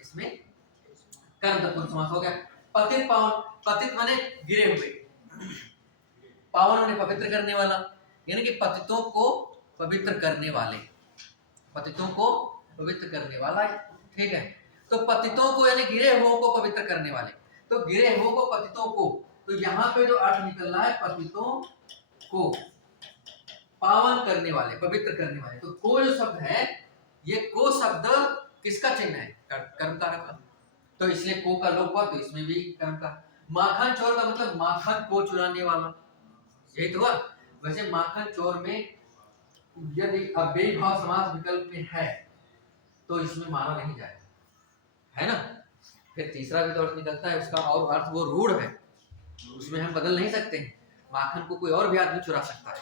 इसमें कर्म तत्पुरुष समास हो गया। पतित पावन, पतित माने गिरे हुए, पावन माने पवित्र करने वाला, यानी कि पतितों को पवित्र करने वाले, पतितों को पवित्र करने वाला, ठीक है। तो पतितों को यानी गिरे हुओं को पवित्र करने वाले, तो गिरे हुओं को पतितों को, तो यहाँ पे जो अर्थ निकल रहा है पतितों को पावन करने वाले, पवित्र करने वाले। तो को जो शब्द है, ये को शब्द किसका चिन्ह है? कर्म कारक का, तो इसलिए को का लोप हुआ, तो इसमें भी कर्म का। माखन चोर का मतलब माखन को चुराने वाला, यही तो हुआ। वैसे माखन चोर में यदि अव्ययी भाव समास विकल्प में है तो इसमें माना नहीं जाएगा, है ना। फिर तीसरा भी तो अर्थ निकलता है उसका, और अर्थ वो रूढ़ है, उसमें हम बदल नहीं सकते हैं। माखन को कोई और भी आदमी चुरा सकता है।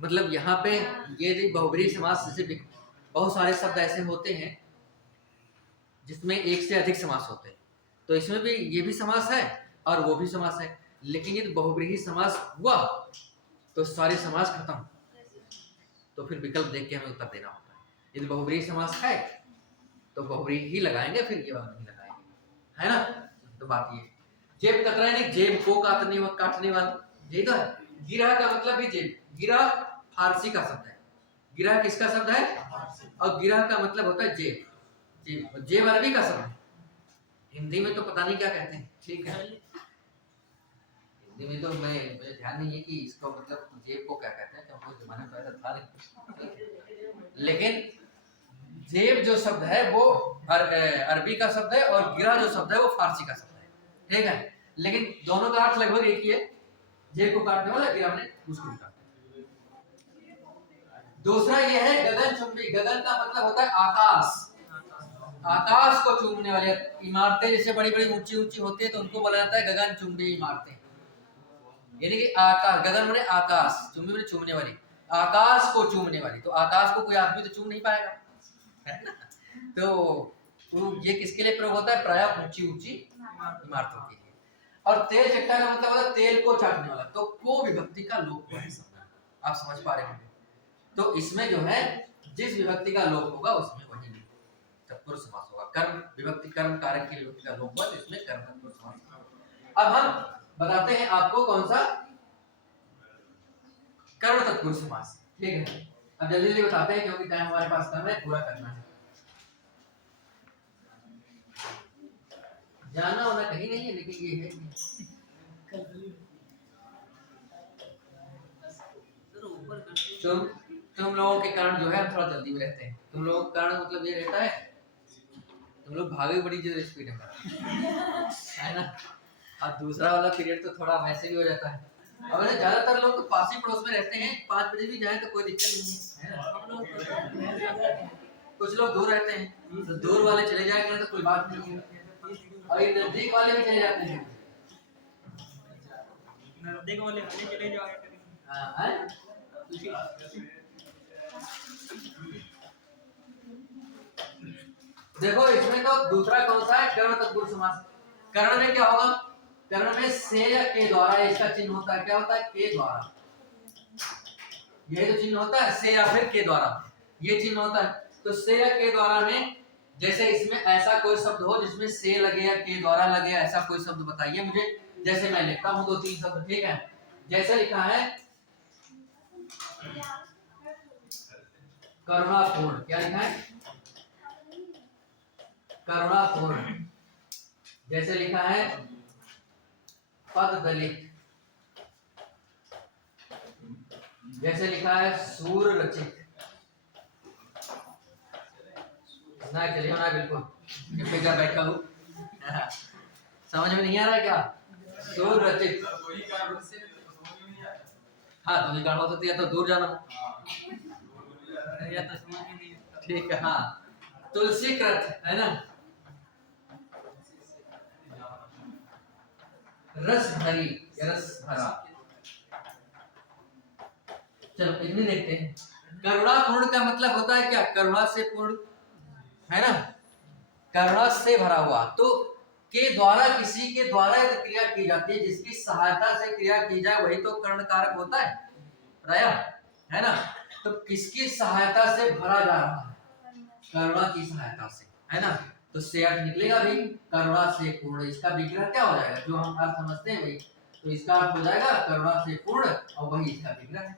मतलब यहाँ पे ये बहुब्रीहि समास, जैसे बहुत सारे शब्द ऐसे होते हैं जिसमें एक से अधिक समास होते हैं, तो इसमें भी ये भी समास है और वो भी समास है। लेकिन यदि बहुब्रीहि समास हुआ तो सारे समास खत्म, तो फिर विकल्प देख के हमें उत्तर देना होता है। यदि बहुब्रीहि समास है तो बहुब्रीहि ही लगाएंगे, फिर ये वाला नहीं लगाएंगे, है ना। तो बात ये जेब कतरा नहीं, जेब को काटने वाला, यही तो है। गिरा का मतलब भी जेब, गिरा फारसी का शब्द है, गिरा किसका शब्द है? और गिरा का मतलब होता है जेब, जेब, जेब अरबी का शब्द है। हिंदी में तो पता नहीं क्या कहते हैं, ठीक है। हिंदी में तो मुझे ध्यान नहीं है कि इसको मतलब जेब को क्या कहते हैं, क्योंकि जमाने में ऐसा था नहीं। लेकिन जेब जो शब्द है वो अरबी का शब्द है, और गिरा जो शब्द है वो फारसी का शब्द है, ठीक है। लेकिन दोनों का अर्थ लगभग एक ही है, जेब को काटने वाला, गिरा ने उसको काटने। दूसरा ये है गगन चुंबी, गगन का मतलब होता है आकाश, आकाश को चूमने वाले इमारतें जैसे बड़ी बड़ी ऊंची ऊंची होती है तो उनको बोला जाता है गगन चुंबी इमारतें, यानी कि आकाश, गगन माने आकाश, चुंबी माने चूमने वाली, आकाश को चूमने वाली। तो आकाश को कोई आदमी तो चूम नहीं पाएगा, है ना। तो ये किसके लिए प्रयोग होता है? प्रायः ऊंची ऊंची इमारतों के लिए। और तेल चट्टा का मतलब होता है तेल को चाटने वाला, तो को विभक्ति का लोप हुआ है, आप समझ पा रहे होंगे। तो इसमें जो है जिस विभक्ति का लोप होगा उसमें वही तत्पुरुष समास होगा। कर्म विभक्ति, कर्म कारक की विभक्ति का लोप हुआ तो इसमें कर्म तत्पुरुष समास। अब हम बताते हैं आपको कौन सा कर्म तत्पुरुष समास, ठीक है। अब जल्दी जल्दी बताते हैं क्योंकि टाइम हमारे पास कम है, पूरा करना है। जाना होना कहीं नहीं है, लेकिन ये है तुम लोगों के कारण जो है हम थोड़ा जल्दी में रहते हैं। तुम लोगों के कारण मतलब ये रहता है तुम लोग भागे बड़ी जल्दी स्पीड में, है ना। और दूसरा वाला पीरियड तो थोड़ा वैसे भी हो जाता है। और वैसे ज्यादातर लोग तो पास ही पड़ोस में रहते हैं, 5 बजे भी जाए तो कोई दिक्कत नहीं है। कुछ लोग दूर रहते हैं, तो दूर वाले चले जाएंगे तो कोई बात नहीं है, और ये नजदीक वाले भी चले जाते हैं, नजदीक वाले चले जाएंगे। हाँ, देखो इसमें तो दूसरा कौन सा है? कर्ण तत्पुरुष समास। कर्ण में क्या होगा? कर्ण में से या के द्वारा इसका चिन्ह होता है, क्या होता है? के द्वारा, यही तो चिन्ह होता है, से या फिर के द्वारा, ये चिन्ह होता है। तो से या के द्वारा में जैसे इसमें ऐसा कोई शब्द हो जिसमें से लगे या के द्वारा लगे, ऐसा कोई शब्द बताइए मुझे। जैसे मैं लिखता हूं 2-3 शब्द, ठीक है। जैसे लिखा है करुणापूर्ण, क्या लिखा है? करुणापूर्ण। जैसे लिखा है पद दलित, जैसे लिखा है सूर रचित, ना चलिए ना बिल्कुल फिगर बैठा हूँ, समझ में नहीं आ रहा है क्या? सूर रचित, हाँ तो निकाल हो सकती है, तो दूर जाना तो समझ में नहीं, ठीक है। हाँ तुलसी कृत, है ना। रस भरी या रस भरा, चलो इतने देखते हैं। करुणा पूर्ण का मतलब होता है क्या? करुणा से पूर्ण, है ना, करुणा से भरा हुआ। तो के द्वारा, किसी के द्वारा क्रिया की जाती है, जिसकी सहायता से क्रिया की जाए वही तो कर्ण कारक होता है प्रायः, है ना। तो किसकी सहायता से भरा जा रहा है? करुणा की सहायता से, है ना। तो से अर्थ निकलेगा भी करुणा से पूर्ण। इसका विग्रह क्या हो जाएगा, जो हम अर्थ समझते हैं वही, तो इसका अर्थ हो जाएगा करुणा से पूर्ण, और वही इसका विग्रह है।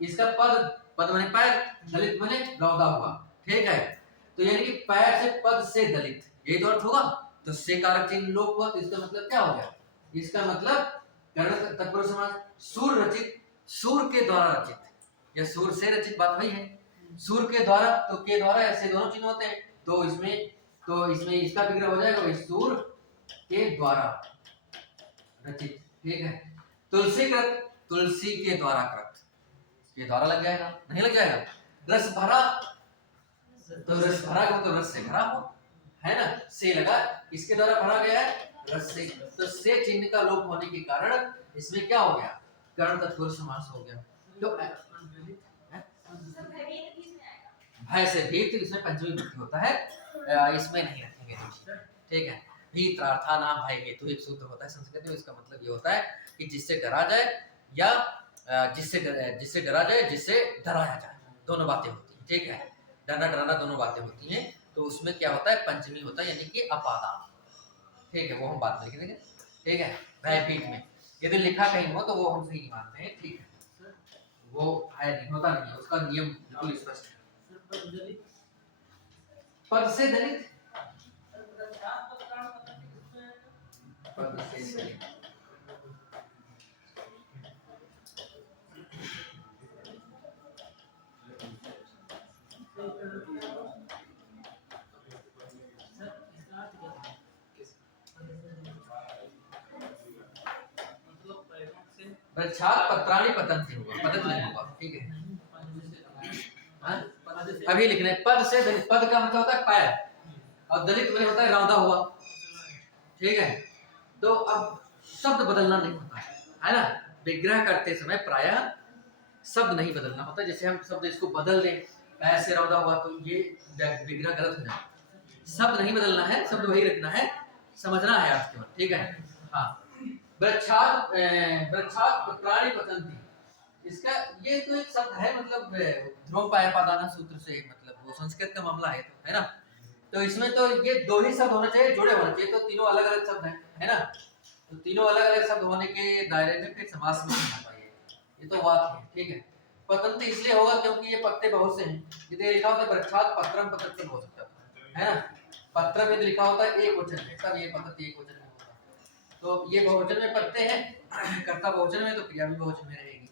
इसका पद, पद माने पैर, दलित माने रौदा हुआ, ठीक है। तो यानी कि पैर से पद से दलित, ये तो अर्थ होगा। तो से कारक चिन्ह लोप हुआ, तो इसका मतलब क्या हो गया, इसका मतलब कर्ण तत्पुरुष समास, सूर रचित, सूर के द्वारा रचित, या सूर से रचित बात वही है। सूर के द्वारा, तो के द्वारा ऐसे दोनों चिन्ह होते हैं, तो इसमें इसका विग्रह हो जाएगा वही सूर के द्वारा रचित, ठीक है। तुलसी कृत, तुलसी के द्वारा कृत, ये द्वारा लग जाएगा, नहीं लग जाएगा। रस भरा, तो रस भरा को तो रस से भरा हो, है ना, से लगा, इसके द्वारा भरा गया है रस से, तो से चिन्ह का लोप होने के कारण इसमें क्या हो गया, कर्ण तत्पुरुष समास हो गया। तो भय से भीत, इसमें पंचमी विभक्ति होता है, इसमें नहीं रखेंगे, ठीक है। भीत अर्थात नाम भय हेतु एक सूत्र होता है संस्कृत में, इसका मतलब ये होता है कि जिससे डरा जाए, या जिससे डरा जाए, जिससे डराया जाए, दोनों बातें होती हैं, ठीक है। डरना डराना दोनों बातें होती हैं, तो उसमें क्या होता है, पंचमी होता है, यानी कि अपादान, ठीक है। वो हम बात लिख देंगे, ठीक है। भयभीत में यदि लिखा कहीं हो तो वो हम सही नहीं मानते हैं, ठीक है। वो है नहीं, होता नहीं है, उसका नियम बिल्कुल स्पष्ट है। पद से दलित, पद से दलित, वृक्षात् पत्राणि पतन्ति होगा, पतत नहीं होगा, ठीक है। अभी लिखने पद से दलित, पद का मतलब होता है पैर, और दलित में होता है रौंदा हुआ, ठीक है। तो अब शब्द बदलना नहीं होता है ना, विग्रह करते समय प्रायः शब्द नहीं बदलना होता। जैसे हम शब्द इसको बदल दें, पैर से रौदा हुआ, तो ये विग्रह गलत हो जाए। शब्द नहीं बदलना है, शब्द वही रखना है, समझना है आपके बाद, ठीक है। हाँ, वृक्षात् पत्राणि पतन्ति, इसका ये तो एक शब्द है, मतलब ध्रुवोपायपादान सूत्र से, मतलब वो संस्कृत का मामला है ना। तो इसमें तो ये दो ही शब्द होना चाहिए, जुड़े होना चाहिए, तो तीनों अलग अलग शब्द हैं, है ना। तो तीनों अलग अलग शब्द होने के दायरे में फिर समास में नहीं आता ये तो बात है, ठीक है। पतंत इसलिए होगा क्योंकि ये पत्ते बहुत से हैं, यदि लिखा होता है वृक्षात् पत्रम, पतत्तम हो सकता है ना। पत्रम यदि लिखा होता है एक वचन में, तब ये पतत्त एक वचन में होता है। तो ये बहुवचन में पत्ते हैं, कर्ता बहुवचन में, तो क्रिया भी बहुवचन में रहेगी।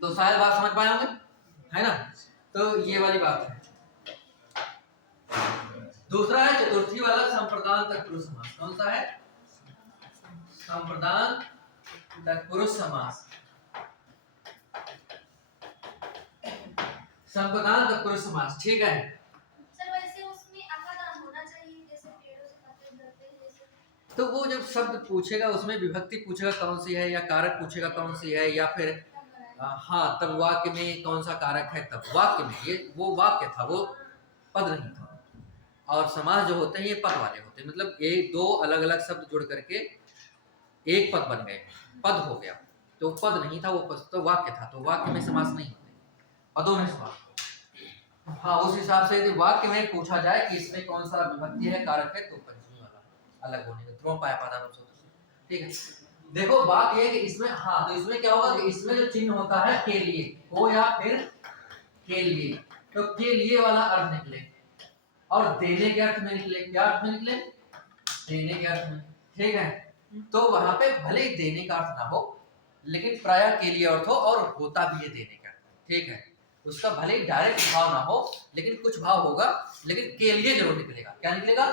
तो शायद बात समझ पाए होंगे, है ना। तो ये वाली बात है। दूसरा है चतुर्थी वाला संप्रदान तत्पुरुष समास, कौन सा है, संप्रदान तत्पुरुष समास। संप्रदान तत्पुरुष समास, ठीक है। सर वैसे उसमें अकादान होना चाहिए, जैसे पेड़ों से पत्ते झड़ते हैं जैसे। तो वो जब शब्द पूछेगा उसमें विभक्ति पूछेगा कौन सी है, या कारक पूछेगा कौन सी है, या फिर हाँ, तब वाक्य में कौन सा कारक है, तब वाक्य में, ये वो वाक्य था, वो पद नहीं था। और समास जो होते हैं ये पद वाले होते हैं, मतलब एक दो अलग अलग शब्द जुड़ करके एक पद बन गए, पद हो गया। तो पद नहीं था, वो पद तो वाक्य था, तो वाक्य में समास नहीं होते, पदों में समास। हाँ, उस हिसाब से यदि वाक्य में पूछा जाए कि इसमें कौन सा विभक्ति है, कारक है, तो पंचमी वाला अलग होने का ध्रुव पायपादान सूत्र, ठीक है। देखो बात ये है कि इसमें, हाँ, तो इसमें क्या होगा कि इसमें जो चिन्ह होता है के लिए हो, या फिर के लिए, तो के लिए वाला अर्थ निकले, और देने के अर्थ में निकले, क्या अर्थ में निकले, देने के अर्थ में, ठीक है। तो वहां पे भले ही देने का अर्थ ना हो, लेकिन प्रायः के लिए अर्थ हो, और होता भी है देने का, ठीक है। उसका भले ही डायरेक्ट भाव ना हो, लेकिन कुछ भाव होगा, लेकिन के लिए जरूर निकलेगा। क्या निकलेगा,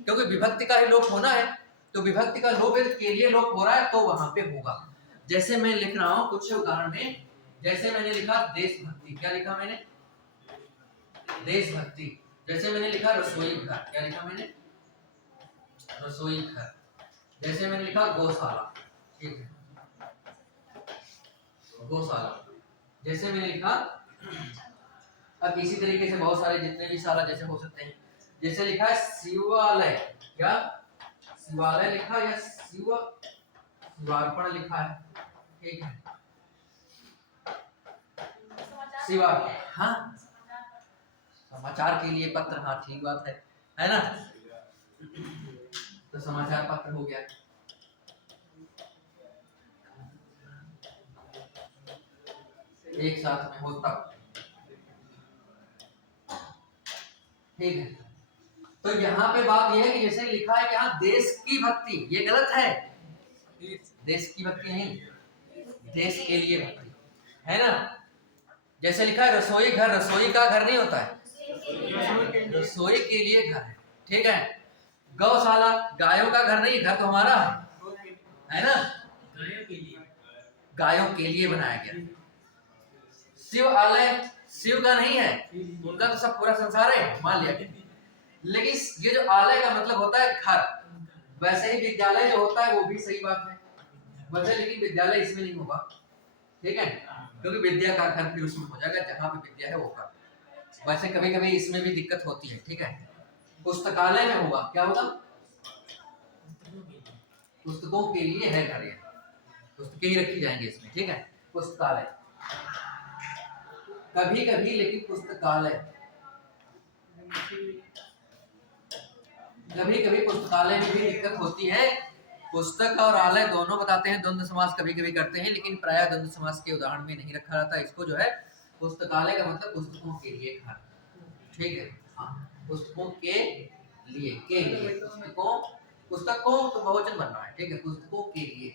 क्योंकि विभक्ति का ही लोप होना है, तो विभक्ति का लोप यदि के लिए लोप हो रहा है तो वहां पे होगा। जैसे मैं लिख रहा हूं कुछ उदाहरण में, जैसे मैंने लिखा देशभक्ति, क्या लिखा मैंने, देशभक्ति। जैसे मैंने लिखा रसोई घर, क्या लिखा मैंने, रसोई घर। जैसे मैंने लिखा गौशाला, ठीक है, गौशाला। जैसे मैंने लिखा, अब इसी तरीके से बहुत सारे जितने भी शाला जैसे हो सकते हैं, जैसे लिखा है शिवालय, क्या शिवालय लिखा, या शिवार्पण लिखा है, ठीक है। सिवा हाँ समाचार के लिए पत्र, हाँ ठीक बात है ना। तो समाचार पत्र हो गया। एक साथ में हो तब ठीक है। तो यहाँ पे बात यह है कि जैसे लिखा है कि यहाँ देश की भक्ति, ये गलत है, देश की भक्ति नहीं, देश के लिए भक्ति है ना। जैसे लिखा है रसोई घर, रसोई का घर नहीं होता है, रसोई के लिए घर है, ठीक है। गौशाला गायों का घर नहीं, घर तो हमारा है ना, गायों के लिए बनाया गया। शिवालय शिव का नहीं है, उनका तो सब पूरा संसार है, मान लिया। लेकिन ये जो आलय का मतलब होता है घर, वैसे ही विद्यालय जो होता है वो भी सही बात है वैसे, लेकिन विद्यालय इसमें नहीं होगा, ठीक है, क्योंकि विद्या का घर फिर उसमें हो जाएगा, जहां पे विद्या है वो घर। वैसे कभी कभी इसमें भी दिक्कत होती है, ठीक है। पुस्तकालय में होगा, क्या होगा, पुस्तकों के लिए है घर, ये पुस्तकें ही रखी जाएंगी इसमें, ठीक है। पुस्तकालय कभी कभी, लेकिन पुस्तकालय कभी कभी पुस्तकालय में भी दिक्कत होती है। पुस्तक और आलय दोनों बताते हैं, द्वंद्व समास कभी कभी करते हैं, लेकिन प्रायः द्वंद्व समास के उदाहरण में नहीं रखा जाता इसको। जो है पुस्तकालय का मतलब पुस्तकों के लिए घर, ठीक है, हाँ पुस्तकों के लिए पुस्तकों तो बहुवचन बन रहा है, ठीक है, पुस्तकों के लिए।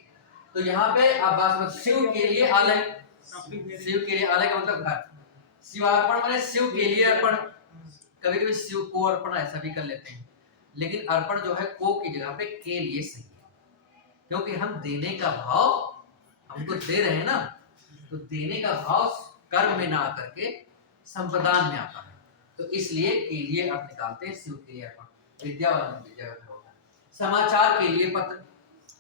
तो यहाँ पे आप बात शिव के लिए आलय, शिव के लिए आलय का मतलब घर। शिवार्पण माने शिव के लिए अर्पण, कभी कभी शिव को अर्पण ऐसा भी कर लेते हैं, लेकिन अर्पण जो है को की जगह पे के लिए सही है, क्योंकि हम देने का भाव, हमको दे रहे हैं ना, तो देने का भाव कर्म में ना आकर के संप्रदान में आता है, तो इसलिए के लिए अर्थ निकालते हैं, शिव के लिए अर्पण, विद्या वाला विद्या का होता है। समाचार के लिए पत्र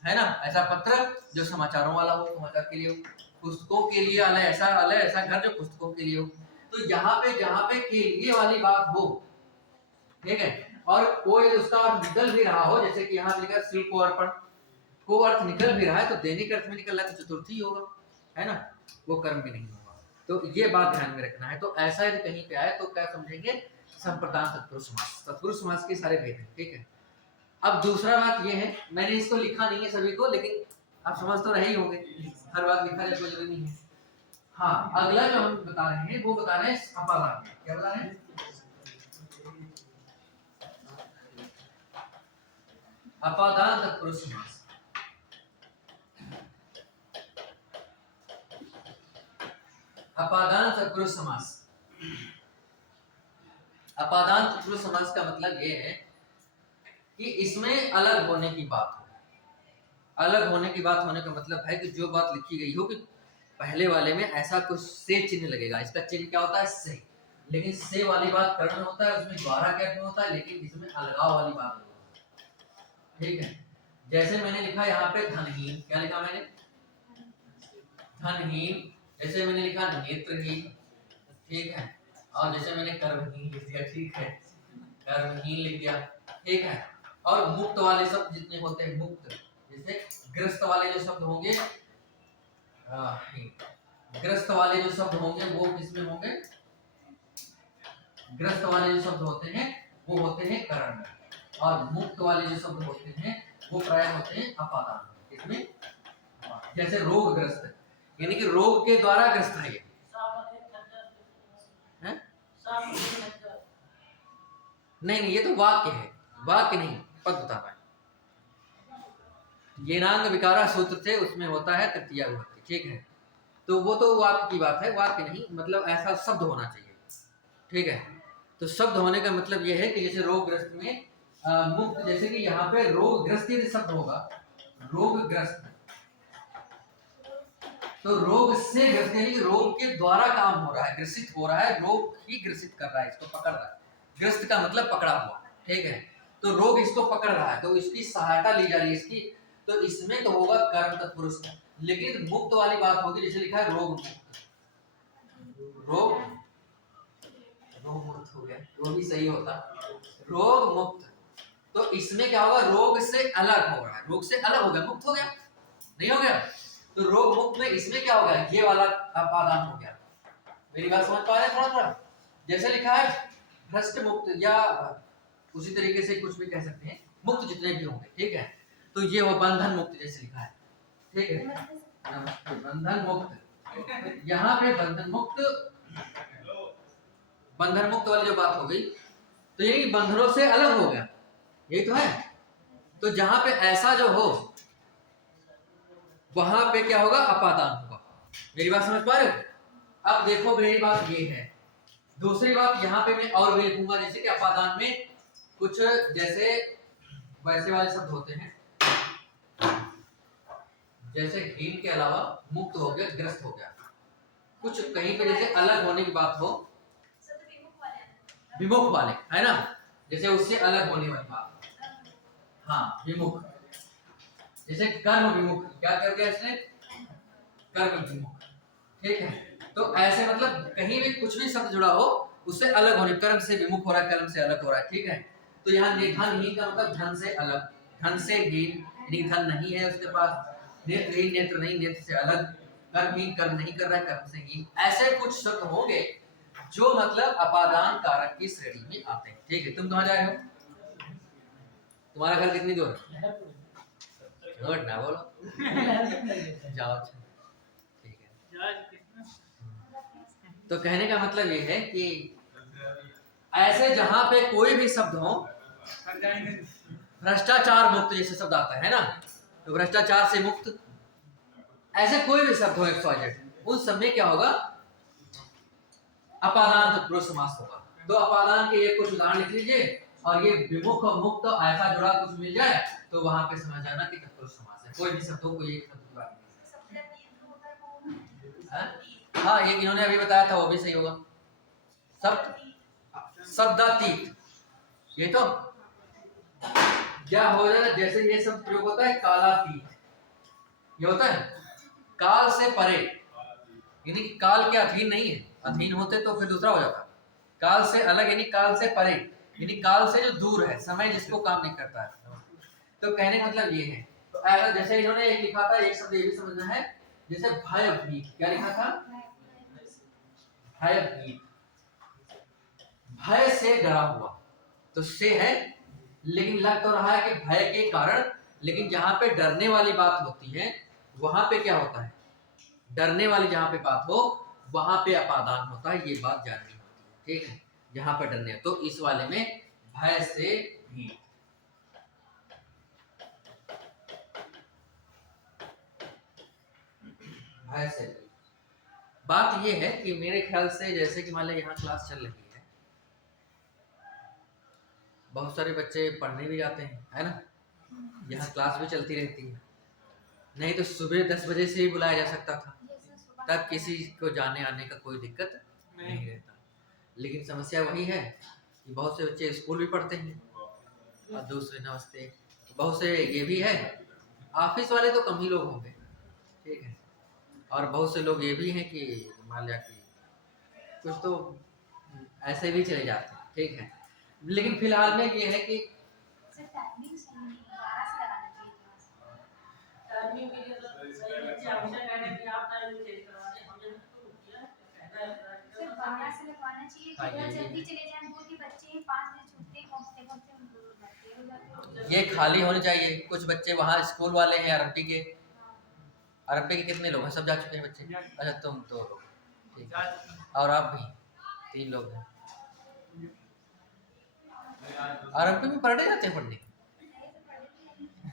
है ना, ऐसा पत्र जो समाचारों वाला हो, समाचार के लिए हो। पुस्तकों के लिए आलय, ऐसा घर जो पुस्तकों के लिए हो। तो यहाँ पे जहाँ पे के लिए वाली बात हो, ठीक है, और कोई उसका अर्थ निकल भी रहा हो, जैसे कि यहाँ लिखा शिव को अर्पण, को अर्थ निकल भी रहा है, तो दैनिक अर्थ में निकल रहा है तो चतुर्थी होगा, है ना, वो कर्म भी नहीं होगा। तो ये बात ध्यान में रखना है। तो ऐसा यदि कहीं पे आए तो क्या समझेंगे, संप्रदान तत्पुरुष समास, तत्पुरुष समास के सारे भेद हैं, ठीक है। अब दूसरा बात ये है, मैंने इसको लिखा नहीं है सभी को, लेकिन आप समझ तो रहे ही होंगे, हर बात लिखा जाए कोई जरूरी नहीं है। हाँ, अगला जो हम बता रहे हैं वो बता रहे हैं अपादान। क्या बता रहे हैं, अपादान तत्पुरुष समास। अपादान तत्पुरुष समास, अपादान तत्पुरुष समास का मतलब ये है कि इसमें अलग होने की बात हो। अलग होने की बात होने का मतलब है कि जो बात लिखी गई हो कि पहले वाले में ऐसा कुछ से चिन्ह लगेगा, इसका चिन्ह क्या होता है, से, लेकिन से वाली बात कर्ण होता है, उसमें द्वारा क्या होता है, लेकिन इसमें अलगाव वाली बात होती है, ठीक है। जैसे मैंने लिखा यहाँ पे धनहीन, क्या लिखा मैंने, धनहीन, जैसे मैंने लिखा नेत्रहीन, ठीक है, और जैसे मैंने कर्महीन लिख दिया, ठीक है, कर्महीन लिख दिया, ठीक है। और मुक्त वाले शब्द जितने होते हैं, मुक्त, जैसे ग्रस्त वाले जो शब्द होंगे, ग्रस्त वाले जो शब्द होंगे वो किसमें होंगे, ग्रस्त वाले जो शब्द होते हैं वो होते हैं करण में, और मुक्त वाले जो शब्द होते हैं वो प्राय होते हैं अपादान। इसमें जैसे रोगग्रस्त, यानी कि रोग के द्वारा ग्रस्त है ये, नहीं ये तो वाक्य है, वाक्य नहीं, पद बताना है। येनांग विकारा सूत्र थे, उसमें होता है तृतीया विभक्ति, ठीक है। तो वो तो वाक्य की बात है, वाक्य नहीं, मतलब ऐसा शब्द होना चाहिए, ठीक है। तो शब्द होने का मतलब ये है कि जैसे रोगग्रस्त में मुक्त, जैसे कि यहाँ पे रोगग्रस्त यदि शब्द होगा, रोगग्रस्त, तो रोग से ग्रस्त यानी कि रोग के द्वारा काम हो रहा है, ग्रसित हो रहा है, रोग ही ग्रसित कर रहा है, इसको पकड़ रहा है। ग्रस्त का मतलब पकड़ा हुआ, ठीक है। तो रोग इसको पकड़ रहा है, तो इसकी सहायता ली जा रही है इसकी, तो इसमें तो होगा कर्म तत्पुरुष। लेकिन मुक्त वाली बात होगी, जैसे लिखा है रोग मुक्त, रोग मुक्त हो गया, वो भी सही होता, रोग मुक्त। तो इसमें क्या होगा, रोग से अलग हो रहा है, रोग से अलग हो गया, मुक्त हो गया, नहीं हो गया। तो रोग मुक्त में इसमें क्या होगा, ये वाला अपादान हो गया, मेरी बात समझ पा रहे हैं थोड़ा थोड़ा? जैसे लिखा है भ्रष्ट मुक्त, या उसी तरीके से कुछ भी कह सकते हैं, मुक्त जितने भी होंगे, ठीक है। तो ये हो बंधन मुक्त जैसे लिखा है, ठीक है। नमस्ते, बंधन मुक्त। यहाँ पे बंधन मुक्त वाली जो बात हो गई, तो ये बंधनों से अलग हो गया, यही तो है। तो जहां पे ऐसा जो हो वहां पे क्या होगा, अपादान होगा। मेरी बात समझ पा रहे हो? अब देखो मेरी बात ये है, दूसरी बात यहाँ पे मैं और भी लिखूंगा, जैसे कि अपादान में कुछ जैसे वैसे वाले शब्द होते हैं, जैसे हीन के अलावा मुक्त हो गया, ग्रस्त हो गया, कुछ कहीं पे जैसे अलग होने की बात हो, विमुख वाले, है ना, जैसे उससे अलग होने वाली बात, हाँ विमुख। जैसे कर्म विमुख, क्या कर दिया इसने, कर्म विमुख, ठीक है। तो ऐसे मतलब कहीं भी कुछ भी शब्द जुड़ा हो उससे अलग होने, कर्म से विमुख हो रहा है, कर्म से अलग हो रहा है, ठीक है। तो यहाँ धन हीन का मतलब धन से अलग, धन से हीन, यानी धन नहीं है उसके पास, नेत्रहीन नेत्र नहीं, नेत्र से अलग, कर्महीन कर्म नहीं कर रहा है, कर्म से हीन, ऐसे कुछ शब्द होंगे जो मतलब अपादान कारक की श्रेणी में आते हैं, ठीक है। तुम कहाँ जा रहे हो, तुम्हारा घर कितनी दूर है, झूठ ना बोलो, जाओ, ठीक है। तो कहने का मतलब ये है कि ऐसे जहां पे कोई भी शब्द हो, भ्रष्टाचार मुक्त जैसे शब्द आता है ना, तो भ्रष्टाचार से मुक्त, ऐसे कोई भी शब्द हो XYZ, उस सब में क्या होगा, अपादान तत्पुरुष समास होगा। तो अपादान के ये कुछ उदाहरण लिख लीजिए, और ये विमुख और मुक्त ऐसा जुड़ा कुछ मिल जाए तो वहां पे समझ जाना कि तत्पुरुष समास है। कोई भी शब्द हो, कोई एक शब्द की बात नहीं, हाँ एक इन्होंने अभी बताया था वो भी सही होगा, शब्दातीत, ये तो क्या हो जाएगा, जैसे ये सब प्रयोग होता है कालातीत, ये होता है काल से परे, यानी कि काल के अधीन नहीं है, अधीन होते तो फिर दूसरा हो जाता, काल से अलग यानी काल से परे, यानी काल से जो दूर है, समय जिसको काम नहीं करता है। तो कहने का मतलब ये है, तो ऐसा जैसे इन्होंने एक लिखा था, एक शब्द ये भी समझना है, जैसे भयभीत, क्या लिखा था, भयभीत, भय से डरा हुआ, तो से है, लेकिन लग तो रहा है कि भय के कारण, लेकिन जहां पे डरने वाली बात होती है वहां पे क्या होता है, डरने वाली जहां पे बात हो वहां पे अपादान होता है, ये बात जाननी होती है, ठीक है। जहां पर डरने, तो इस वाले में भय से भी, भय से भी। बात ये है कि मेरे ख्याल से जैसे कि मान लीजिए यहाँ क्लास चल रही है, बहुत सारे बच्चे पढ़ने भी जाते हैं, है ना, यहाँ क्लास भी चलती रहती है, नहीं तो सुबह 10 बजे से ही बुलाया जा सकता था, तब किसी को जाने आने का कोई दिक्कत नहीं रहता। लेकिन समस्या वही है कि बहुत से बच्चे स्कूल भी पढ़ते हैं, और दूसरे नमस्ते, बहुत से ये भी है, ऑफिस वाले तो कम ही लोग होंगे, ठीक है, और बहुत से लोग ये भी हैं कि मान लिया कि कुछ तो ऐसे भी चले जाते हैं, ठीक है। लेकिन फिलहाल में ये है कि ये खाली होने चाहिए, कुछ बच्चे वहाँ स्कूल वाले हैं आरएमपी के, आरएमपी के कितने लोग हैं, सब जा चुके हैं बच्चे, अच्छा तुम तो ठीक है, और आप भी 3 लोग हैं, आरएमपी में पढ़ने जाते हैं पढ़ने,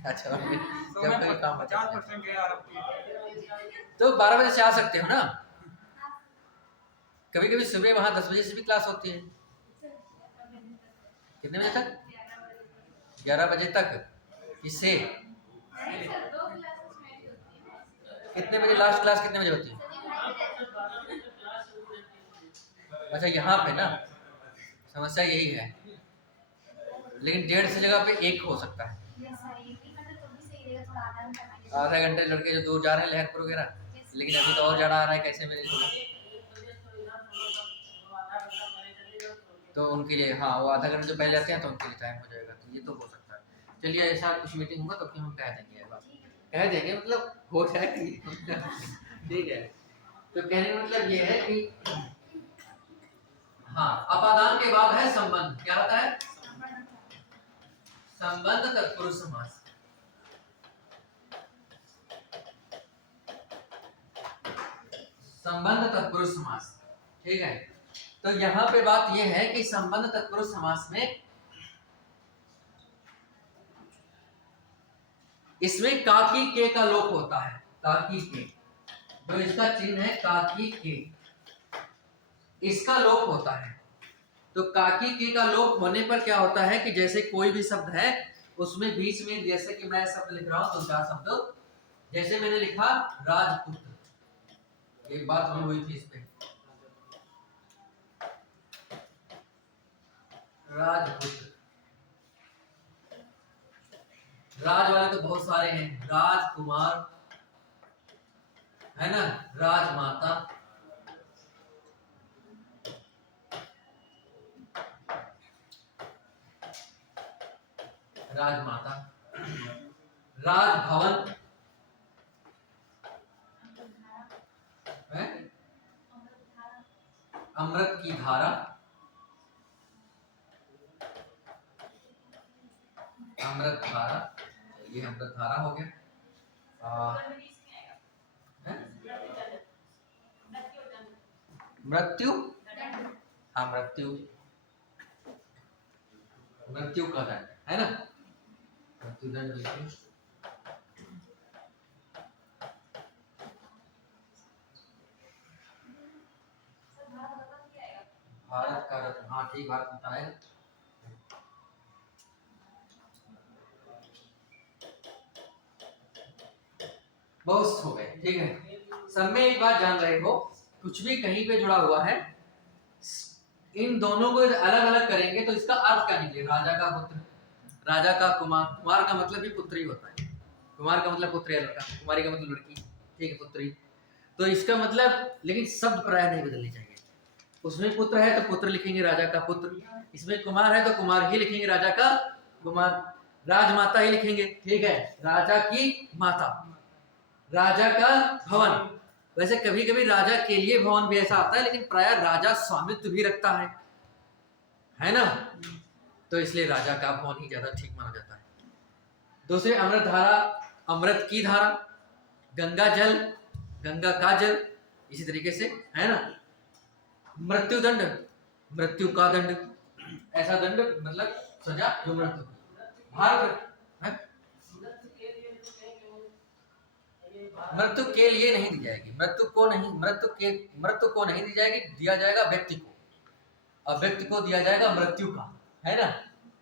अच्छा जब कोई काम तो 12 बजे से आ सकते हो ना, कभी कभी सुबह वहाँ 10 बजे से भी क्लास होती है, कितने बजे तक, 11 बजे तक, किससे, कितने बजे लास्ट क्लास कितने बजे होती है, अच्छा यहाँ पे ना समस्या यही है, लेकिन 1.5 से जगह पे 1 हो सकता है, आधा घंटे लड़के जो दूर जा रहे हैं लहरपुर वगैरह, लेकिन अभी तो और जाना आ रहा है, कैसे मेरे तो उनके लिए, हाँ वो आधा घंटे जो पहले आते हैं तो उनके लिए टाइम हो जाएगा, तो ये तो हो सकता है। चलिए ऐसा कुछ मीटिंग होगा तो फिर हम कह देंगे, कह देंगे मतलब हो जाएगी, ठीक है। तो कहने का मतलब ये है कि हाँ, अपादान के बाद है संबंध। क्या होता है? संबंध तत्पुरुष समास। संबंध तत्पुरुष समास, ठीक है। तो यहां पे बात यह है कि संबंध तत्पुरुष समास में इसमें काकी के का लोप होता है। काकी के, तो इसका चिन्ह है काकी के, इसका लोप होता है। तो काकी के का लोप होने पर क्या होता है कि जैसे कोई भी शब्द है उसमें बीच में, जैसे कि मैं शब्द लिख रहा हूं, दो चार शब्द, जैसे मैंने लिखा राजपुत्र, एक बात भी हुई थी इस पे, राजपुत्र। राज वाले तो बहुत सारे हैं, राजकुमार है ना, राजमाता, राजमाता, राजभवन है, अमृत की धारा, अमृत धारा, ये अमृत धारा हो गया। मृत्यु, हाँ मृत्यु, मृत्यु का दंड है ना, मृत्यु दंड लिखिए। भारत का रत्न, हाँ ठीक, भारत बताएगा। बहुत हो गए, ठीक है। सब में एक बात जान रहे हो, कुछ भी कहीं पे जुड़ा हुआ है, इन दोनों को अलग अलग करेंगे तो इसका अर्थ क्या निकलेगा? राजा का पुत्र, राजा का कुमार, कुमार का मतलब भी पुत्र ही होता है, कुमार का मतलब पुत्र है, लड़का, कुमारी का मतलब लड़की, ठीक है, पुत्री। तो इसका मतलब, लेकिन शब्द प्राय नहीं बदलनी चाहिए। उसमें पुत्र है तो पुत्र लिखेंगे, राजा का पुत्र, इसमें कुमार है तो कुमार ही लिखेंगे, राजा का कुमार, राजमाता ही लिखेंगे, ठीक है, राजा की माता, राजा का भवन। वैसे कभी कभी राजा के लिए भवन भी ऐसा आता है, लेकिन प्राय राजा स्वामित्व भी रखता है ना, तो इसलिए राजा का भवन ही ज्यादा ठीक माना जाता है। दूसरे अमृत धारा, अमृत की धारा, गंगा जल, गंगा का जल, इसी तरीके से है ना। मृत्यु दंड, मृत्यु का दंड, ऐसा दंड मतलब सजा जो मृत्यु, भारत है? मृत्यु के लिए नहीं दी जाएगी, मृत्यु को नहीं, मृत्यु को नहीं दी जाएगी, दिया जाएगा व्यक्ति को, और व्यक्ति को दिया जाएगा मृत्यु का, है ना,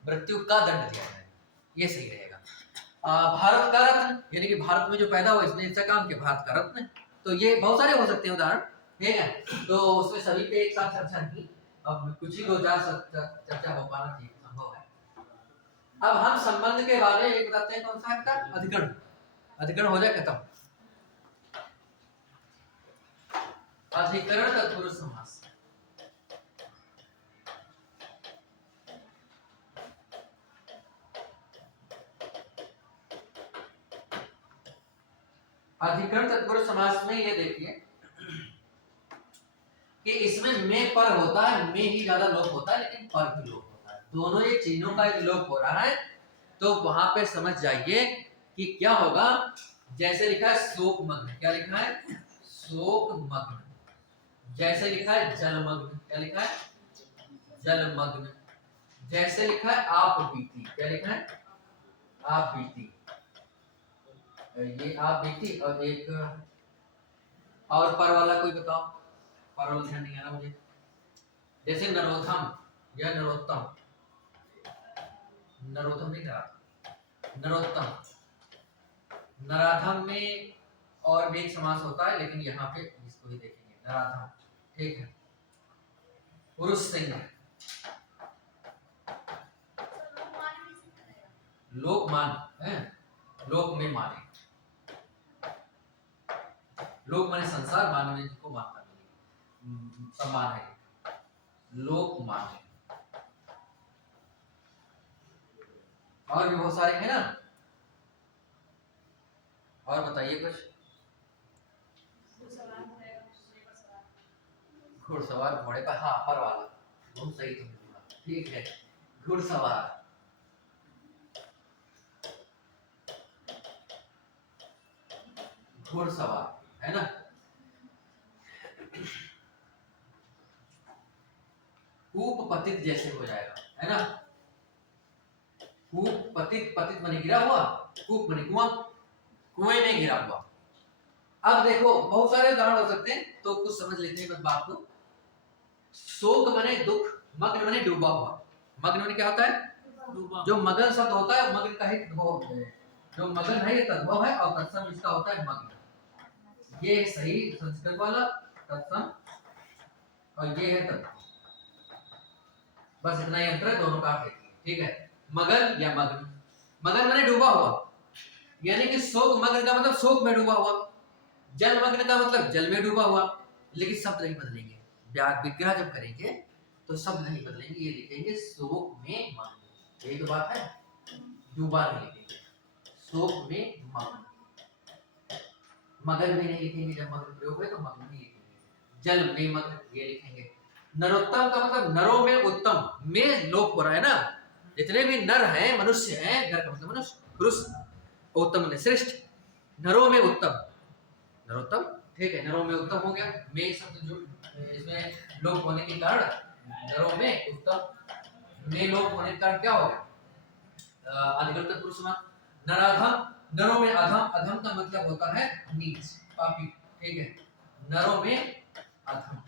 मृत्यु का दंड दिया जाएगा, ये सही रहेगा। भारत का रत्न, यानी कि भारत में जो पैदा हुआ इसने ऐसा काम किया, भारत का रत्न, तो ये बहुत सारे हो सकते हैं उदाहरण, ठीक है। तो उसमें सभी पे एक साथ चर्चा नहीं, अब कुछ ही दो चार चर्चा हो पाना चाहिए, संभव है। अब हम संबंध के बारे में एक बताते हैं, कौन सा है? अधिकरण, अधिकरण हो जाए खत्म। अधिकरण तत्पुरुष समास, अधिकरण तत्पुरुष समास में ये देखिए कि इसमें में पर होता है, में ही ज्यादा लोप होता है, लेकिन पर भी लोप होता है, दोनों ये चिन्हों का एक लोप हो रहा है। तो वहां पे समझ जाइए कि क्या होगा। जैसे लिखा है शोकमग्न, क्या लिखा है? शोकमग्न। जैसे लिखा है जलमग्न, क्या लिखा है? जलमग्न। जैसे लिखा है आप बीती, क्या लिखा है? आप बीती, ये आप बीती। और एक और पर वाला कोई बताओ, पर वाला ध्यान नहीं आ रहा मुझे। जैसे नरोत्तम या नरोत्तम, नरोत्तम नहीं था, नरोत्तम, नराधम में और भी एक समास होता है, लेकिन यहाँ पे इसको ही देखेंगे, नराधम, ठीक है। पुरुष सिंह, लोक मान है, लोक में माने, लोक माने संसार, मान में जिसको मानता नहीं, सम्मान है, लोक माने। और भी बहुत सारे हैं ना, और बताइए कुछ। घुड़सवार घोड़े पर, हाँ पर वाला, बहुत सही तुमने बोला, ठीक है। घुड़सवार, घुड़सवार है ना। कूप पतित जैसे हो जाएगा, है ना। कूप पतित, पतित माने गिरा हुआ, कूप माने कुआं, कुएं में गिरा हुआ। अब देखो बहुत सारे उदाहरण हो सकते हैं, तो कुछ समझ लेते हैं बस बात को। शोक माने दुख, मग्न माने डूबा हुआ। मग्न माने क्या होता है, जो मगन शब्द होता है मग्न का ही तद्भव है। जो मगन है ये तद्भव है, और तत्सम इसका होता है मग्न। ये सही संस्कृत वाला तत्सम, और ये है तत्व। बस इतना ही अंतर है, दोनों का अर्थ एक ही है, ठीक है। मगन या मग्न, मगन माने डूबा हुआ, यानी कि शोक मग्न का मतलब शोक में डूबा हुआ, जल मग्न का मतलब जल में डूबा हुआ। लेकिन शब्द नहीं बदलेंगे, विग्रह जब करेंगे तो शब्द नहीं बदलेंगे, ये लिखेंगे शोक में मग्न। यही तो बात है, डूबा नहीं लिखेंगे, शोक में मग्न। मगन भी नहीं लिखेंगे, जब मग्न प्रयोग है तो मग्न नहीं लिखेंगे। जल में मग्न ये लिखेंगे। नरोत्तम का मतलब नरों में उत्तम, में लोप हो रहा है ना। जितने भी नर हैं, मनुष्य हैं, नर का मतलब मनुष्य, पुरुष, उत्तम ने श्रेष्ठ, नरों में उत्तम, नरोत्तम, ठीक है। नरों में उत्तम हो गया, में शब्द जो इसमें लोप होने के कारण नरों में उत्तम, में लोप होने के कारण क्या हो गया, अधिकरण तत्पुरुष समास। नराधम, नरों में अधम, अधम का मतलब होता है नीच, पापी, ठीक है। नरों में अधम,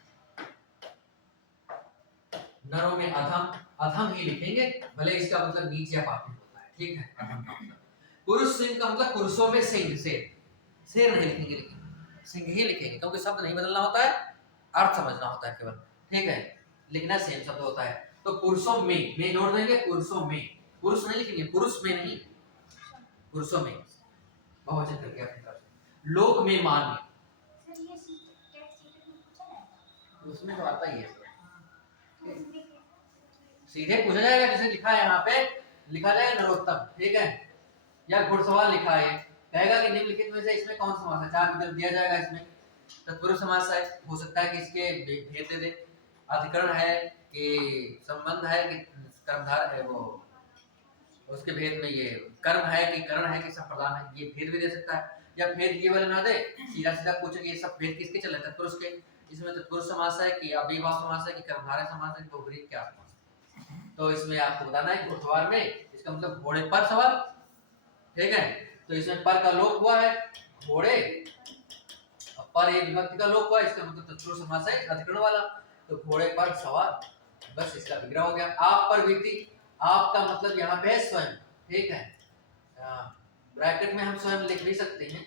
नरों में अधम, अधम ही लिखेंगे, भले इसका मतलब नीच या पापी होता है, ठीक है। अधम का मतलब। पुरुष सिंह का मतलब पुरुषों में सिंह, शेर, शेर नहीं लिखेंगे, लेकिन सिंह ही लिखेंगे, क्योंकि शब्द नहीं बदलना होता है, अर्थ समझना होता है केवल, ठीक है। लिखना सेम शब्द होता है। तो पुरुषों में जोड़ देंगे, पुरुषों में, पुरुष नहीं लिखेंगे, पुरुष में नहीं, पुरुषों में, बहुवचन करके अपनी तरफ से। लोक में मान्य, सर ये कैट सीटेड में पूछा जाएगा, उसमें तो आता ही है सब। सीधे पूछा जाएगा, जैसे लिखा है यहाँ पे, लिखा जाएगा नरोत्तम, ठीक है, या घुड़सवार लिखा है, कहेगा कि निम्नलिखित में से इसमें कौन सा समास है, चार विकल्प दिया जाएगा। इसमें तत्पुरुष समास है, हो सकता है कि इसके भेद दे दे, अधिकरण है कि संबंध है कि कर्मधार है, वो उसके भेद में ये कर्म है कि करण है कि संप्रदान है, ये भेद भी दे सकता है। या भेद ये वाले ना दे, सीधा सीधा पूछे कि ये सब भेद किसके चले, तत्पुरुष के। इसमें तत्पुरुष समास है कि अव्ययभाव समास है कि कर्मधारय समास है कि बहुब्रीहि क्या समास है। तो इसमें आपको बताना है घुड़सवार में इसका मतलब घोड़े पर सवार, ठीक है। तो इसमें पर का लोप हुआ है, घोड़े, पर एक विभक्ति का लोप हुआ, इसका मतलब तत्पुरुष समास है अधिकरण वाला, तो घोड़े पर सवार, बस इसका विग्रह हो गया। आप पर बीती, आप का मतलब यहाँ पे है स्वयं, ठीक है। ब्रैकेट में हम स्वयं लिख भी सकते हैं,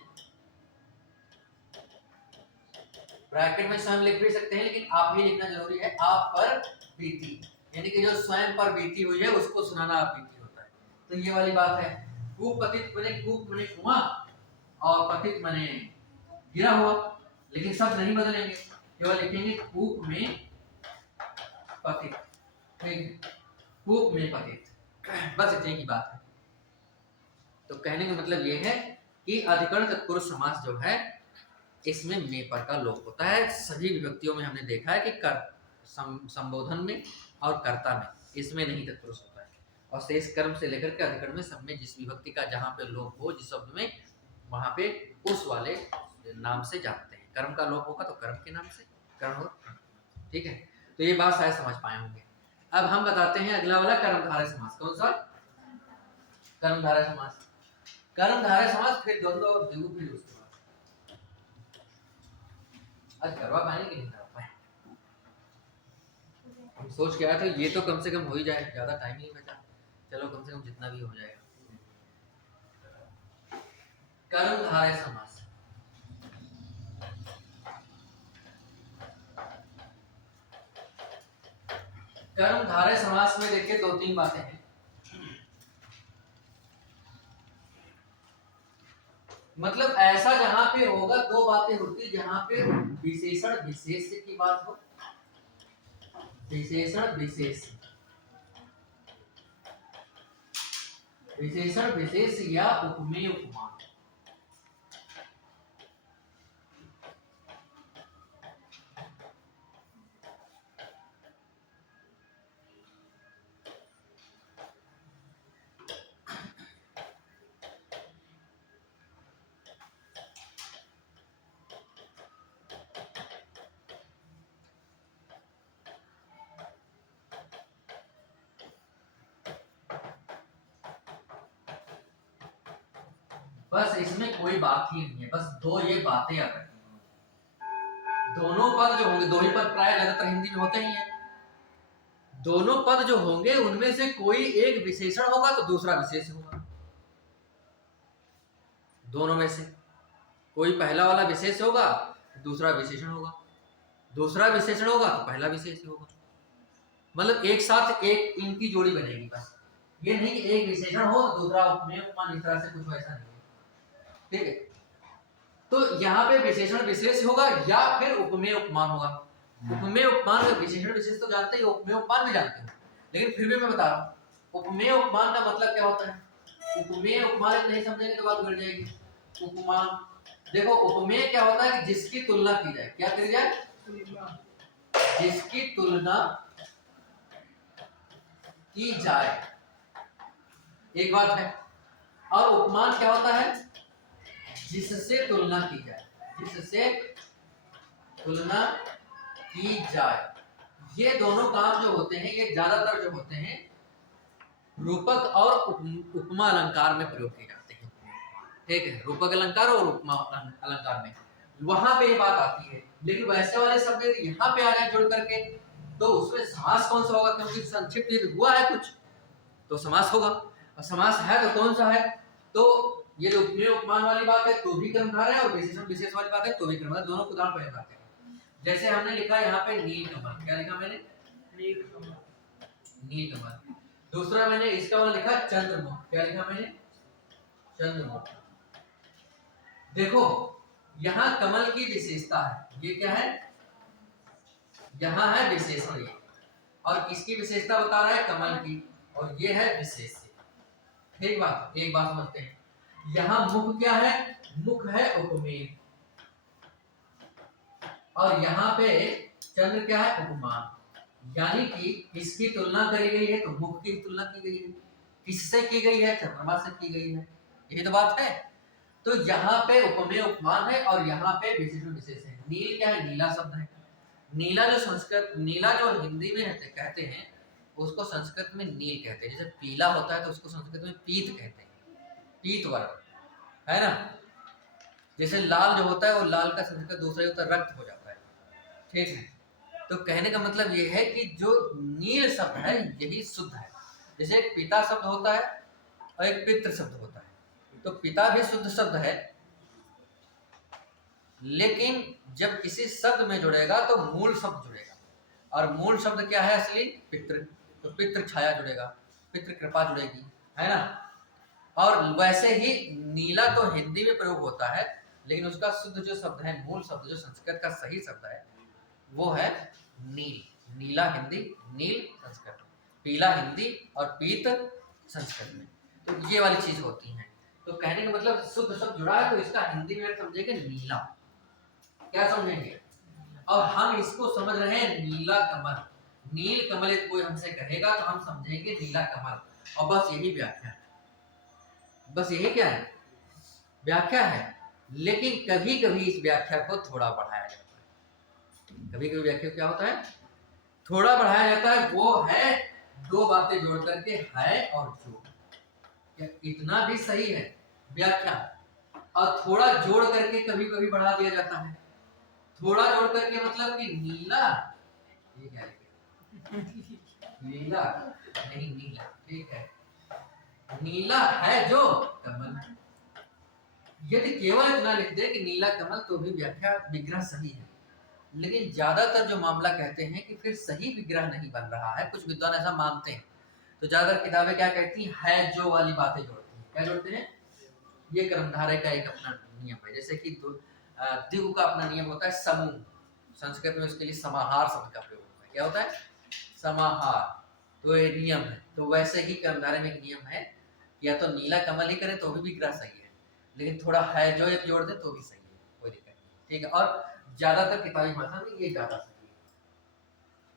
ब्रैकेट में स्वयं लिख भी सकते हैं, लेकिन आप ही लिखना जरूरी है। आप पर बीती, यानी कि जो स्वयं पर बीती हुई है उसको सुनाना आप बीती होता है। तो ये वाली बात है। कूप पतित बने, कूप बने कुआं, और पतित बने गिरा हुआ, लेकिन शब्द नहीं बदलेंगे, केवल लिखेंगे कूप में पतित, ठीक है, कूप में पतित, बस इतने की बात है। तो कहने का मतलब ये है कि अधिकरण तत्पुरुष समास जो है इसमें में पर का लोप होता है। सभी विभक्तियों में हमने देखा है कि कर, संबोधन में और कर्ता में, इसमें नहीं तत्पुरुष होता है। और शेष कर्म से लेकर के अधिकरण में सब में जिस विभक्ति का जहाँ पे लोप हो, जिस शब्द में, वहां पे उस वाले नाम से जानते हैं। कर्म का लोप होगा तो कर्म के नाम से, कर्म हो, ठीक है। तो ये बात शायद समझ पाए होंगे। अब हम बताते हैं अगला वाला कर्मधारय समास। कौन सा? कर्मधारय समास। कर्मधारय समास फिर द्वंद्व और द्विगु, फिर उसके बाद आज करवा पाएंगे कि नहीं करवा पाए। हम सोच के आए थे ये तो कम से कम हो ही जाए, ज्यादा टाइम नहीं बचा, चलो कम से कम जितना भी हो जाएगा। कर्मधारय समास, कर्मधारय समास में देखिए दो तीन बातें हैं। मतलब ऐसा जहां पे होगा, दो बातें होती, जहां पे विशेषण विशेष की बात हो, विशेषण विशेष, विशेषण विशेष या उपमेय उपमान। बस इसमें कोई बात ही नहीं है, बस दो ये बातें याद रखनी होंगी। दोनों पद जो होंगे, दो ही पद प्राय ज्यादातर हिंदी में होते ही हैं, दोनों पद जो होंगे उनमें से कोई एक विशेषण होगा तो दूसरा विशेष होगा। दोनों में से कोई पहला वाला विशेष होगा दूसरा विशेषण होगा, दूसरा विशेषण होगा तो पहला विशेष होगा। मतलब एक साथ एक इनकी जोड़ी बनेगी बस, ये नहीं कि एक विशेषण हो तो दूसरा उपमेय उपमान, इस तरह से कुछ वैसा नहीं है। ठीक है, तो यहाँ पे विशेषण विशेष होगा या फिर उपमेय उपमान होगा। उपमेय उपमान का विशेषण विशेष तो जानते ही, उपमेय उपमान भी जानते हो, लेकिन फिर भी मैं बता रहा हूँ उपमेय उपमान का मतलब क्या होता है। उपमेय उपमान नहीं समझेंगे तो बात बिगड़ जाएगी। उपमान देखो, उपमेय क्या होता है कि जिसकी तुलना की जाए, क्या करी जाए, जिसकी तुलना की जाए, एक बात है। और उपमान क्या होता है, जिससे तुलना की जाए, जिससे तुलना की जाए। ये दोनों काम जो होते हैं ये ज्यादातर जो होते हैं रूपक और उपमा अलंकार में प्रयोग किए जाते हैं। ठीक है, रूपक अलंकार और उपमा अलंकार में वहां पे ये बात आती है। लेकिन वैसे वाले शब्द यदि यहाँ पे आ जाए जुड़ करके तो उसमें समास कौन सा होगा, क्योंकि संक्षिप्त यदि हुआ है कुछ तो समास होगा, और समास है तो कौन सा है, तो ये जो उपमेय उपमान वाली बात है तो भी कर्मधारय है, और विशेषण विशेष वाली बात है तो भी कर्मधारय, दोनों को उदाहरण पहले बात है। जैसे हमने लिखा यहाँ पे नीलकमल, क्या लिखा मैंने, नीलकमल। दूसरा मैंने इसका वाला लिखा चंद्रमुख, क्या लिखा मैंने, चंद्रमुख। देखो यहाँ कमल की विशेषता है, ये क्या है, यहाँ है विशेषण ये, और किसकी विशेषता बता रहा है, कमल की, और ये है विशेष। ठीक बात, एक बात समझते हैं, यहाँ मुख क्या है, मुख है उपमेय, और यहाँ पे चंद्र क्या है, उपमान। यानी कि इसकी तुलना करी गई है तो मुख की तुलना की गई है, किससे की गई है, चंद्रमा से की गई है, यही तो बात है। तो यहाँ पे उपमेय उपमान है और यहाँ पे विशेषण विशेष है। नील क्या है, नीला शब्द है। नीला जो संस्कृत, नीला जो हिंदी में कहते हैं उसको संस्कृत में नील कहते हैं। जैसे पीला होता है तो उसको संस्कृत में पीत कहते हैं, पीत वर्ण है ना। जैसे लाल जो होता है वो लाल का संस्कृत दूसरा होता है, रक्त हो जाता है। ठीक है, तो कहने का मतलब ये है कि जो नील शब्द है यही शुद्ध है। जैसे एक पिता शब्द होता है और एक पितृ शब्द होता है, तो पिता भी शुद्ध शब्द है, लेकिन जब किसी शब्द में जुड़ेगा तो मूल शब्द जुड़ेगा, और मूल शब्द क्या है असली, पितृ, तो पितृ छाया जुड़ेगा, पितृ कृपा जुड़ेगी, है ना। और वैसे ही नीला तो हिंदी में प्रयोग होता है, लेकिन उसका शुद्ध जो शब्द है, मूल शब्द जो संस्कृत का सही शब्द है वो है नील। नीला हिंदी, नील संस्कृत, पीला हिंदी और पीत संस्कृत में, तो ये वाली चीज होती है। तो कहने का मतलब शुद्ध शब्द जुड़ा है तो इसका हिंदी में समझेंगे नीला, क्या समझेंगे, और हम इसको समझ रहे हैं नीला कमल। नील कमल यदि कोई हमसे कहेगा तो हम समझेंगे नीला कमल, और बस यही व्याख्या है, बस यही क्या है, व्याख्या है। लेकिन कभी कभी इस व्याख्या को थोड़ा बढ़ाया जाता है, कभी कभी व्याख्या क्या होता है, थोड़ा बढ़ाया जाता है। वो है दो बातें जोड़ करके, है और जो, क्या इतना भी सही है व्याख्या, और थोड़ा जोड़ करके कभी कभी बढ़ा दिया जाता है। थोड़ा जोड़ करके मतलब कि नीला, ये क्या है, नीला नहीं, नीला, ठीक है, नीला है जो कमल। यदि केवल इतना लिख दे कि नीला कमल तो भी व्याख्या विग्रह सही है, लेकिन ज्यादातर जो मामला कहते हैं कि फिर सही विग्रह नहीं बन रहा है, कुछ विद्वान ऐसा मानते हैं, तो ज्यादातर किताबें क्या कहती है जो वाली बातें जोड़ती हैं। क्या जोड़ते हैं, ये कर्मधारय का एक अपना नियम है। जैसे कि द्विगु का अपना नियम होता है समूह, संस्कृत में उसके लिए समाहार शब्द का प्रयोग होता है। क्या होता है, समाहार, तो ये नियम है। तो वैसे ही कर्मधारय में एक नियम है, या तो नीला कमल ही करे तो भी विग्रह सही है, लेकिन थोड़ा है जो एक जोड़ दे तो भी सही है, कोई दिक्कत नहीं। ठीक है, और ज्यादातर किताबी भाषा में ये ज्यादा सही है,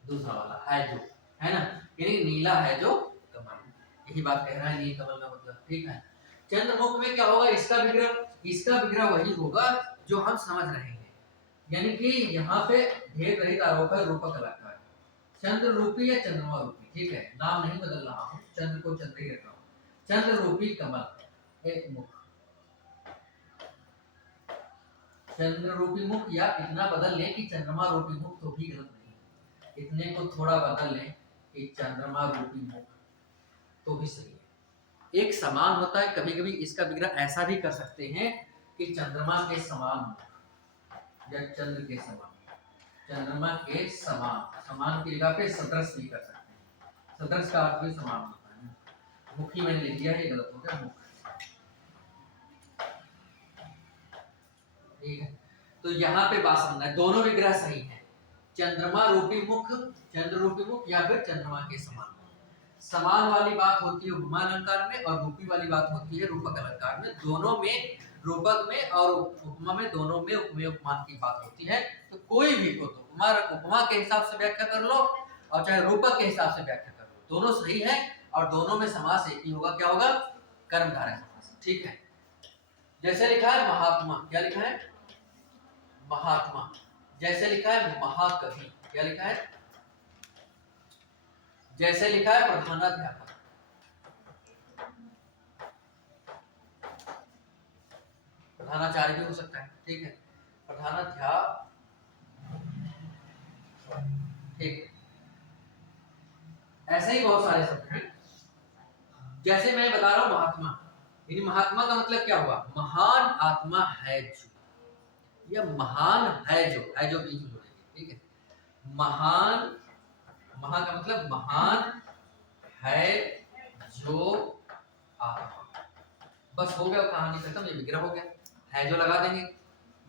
दूसरा वाला है जो, है ना, यानी नीला है जो कमल, यही बात कह रहा है नील कमल का मतलब। ठीक है, चंद्रमुख में क्या होगा, इसका विग्रह वही होगा जो हम समझ रहे हैं, यानी कि यहाँ पे भेद रहित आरोप है, रूपक अलग है, चंद्र रूपी या चंद्रमा रूपी। ठीक है, नाम नहीं बदल रहा हूँ, चंद्र को चंद्र ही रख रहा हूँ। चंद्र रूपी कमल, एक मुख, चंद्र रूपी मुख, या इतना बदल लें कि चंद्रमा रूपी मुख, तो भी गलत नहीं। इतने को थोड़ा बदल लें कि चंद्रमा रूपी मुख, तो भी सही है। एक समान होता है, कभी कभी इसका विग्रह ऐसा भी कर सकते हैं कि चंद्रमा के समान या चंद्र के समान, चंद्रमा के समान, समान की जगह पे सदृश भी कर सकते हैं। सदृश का अर्थ भी समान होता है। मुखी मैंने लिख दिया है, गलत हो गया, मुख। ठीक है, तो यहाँ पे बात समझना है, दोनों विग्रह सही है। चंद्रमा रूपी मुख, चंद्र रूपी मुख, या फिर चंद्रमा के समान। समान वाली बात होती है उपमा अलंकार में, और रूपी वाली बात होती है रूपक अलंकार में। दोनों में, रूपक में और उपमा में, दोनों में उपमेय उपमान की बात होती है। तो कोई भी को तो उपमा के हिसाब से व्याख्या कर लो और चाहे रूपक के हिसाब से व्याख्या कर लो, दोनों सही है। और दोनों में समास एक ही होगा, क्या होगा? कर्मधारय समास। ठीक है, जैसे लिखा है महात्मा, क्या लिखा है? महात्मा। जैसे लिखा है महाकवि, क्या लिखा है? जैसे लिखा है प्रधानाध्यापक। प्रधानाचार्य भी हो सकता है। ठीक है, प्रधानाध्यापक। ठीक, ऐसे ही बहुत सारे शब्द हैं। जैसे मैं बता रहा हूं महात्मा, यानी महात्मा का मतलब क्या हुआ? महान आत्मा है जो, या महान है जो बीच में जोड़ेंगे। ठीक है, महान, महा का मतलब महान है जो आत्मा। बस हो गया, कहानी खत्म, ये विग्रह हो गया। है जो लगा देंगे,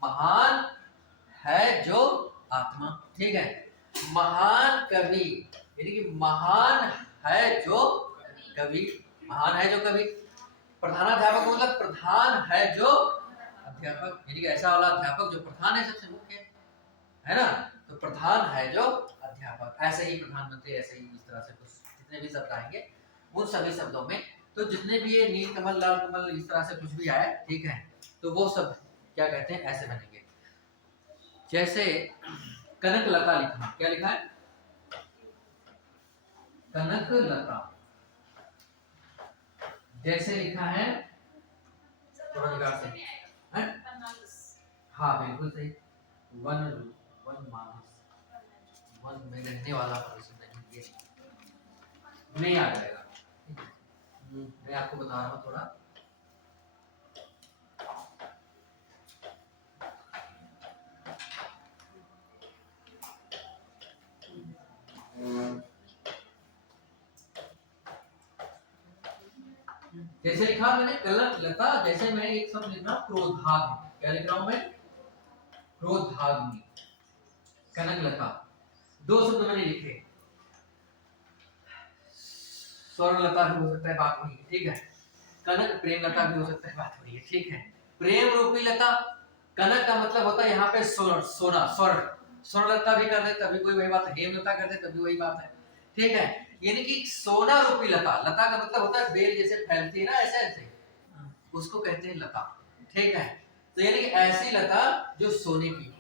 महान है जो आत्मा। ठीक है, महान कवि, यानी कि महान है जो कवि, महान है जो कवि। प्रधानाध्यापक मतलब प्रधान है जो अध्यापक, यानी कि ऐसा वाला अध्यापक जो प्रधान है, सबसे मुख्य है ना। तो प्रधान है जो अध्यापक। ऐसे ही प्रधानमंत्री, ऐसे ही इस तरह से कुछ जितने भी शब्द आएंगे उन सभी शब्दों में, तो जितने भी ये नील कमल, लाल कमल, इस तरह से कुछ भी आए, ठीक है, तो वो सब क्या कहते हैं, ऐसे बनेंगे। जैसे कनक लता लिखा, क्या लिखा है? कनक लता। जैसे लिखा है थोड़ा जगह से, हाँ बिल्कुल सही। वन, वन मानस, वन में रहने वाला नहीं, ये नहीं आ जाएगा। मैं आपको बता रहा हूँ थोड़ा। जैसे लिखा मैंने कनक लता, जैसे मैं एक शब्द लिख रहा हूँ क्रोधाग्नि, क्या लिख रहा हूँ मैं? क्रोधाग्नि। कनक लता, दो शब्द मैंने लिखे। स्वर्णलता भी हो सकता है, बात वही है। ठीक है, कनक प्रेम लता भी हो सकता है, बात वही है। ठीक है, प्रेम रूपी लता। कनक का मतलब होता है यहाँ पे सोना, स्वर्ण। स्वर्णलता भी कर दे तभी कोई वही बात है, हेमलता कर दे तभी वही बात है। ठीक है, यानी कि सोना रूपी लता। लता का मतलब होता है बेल जैसे फैलती है ना, ऐसे ऐसे, उसको कहते हैं लता। ठीक है, तो यानी कि ऐसी लता जो सोने की हो।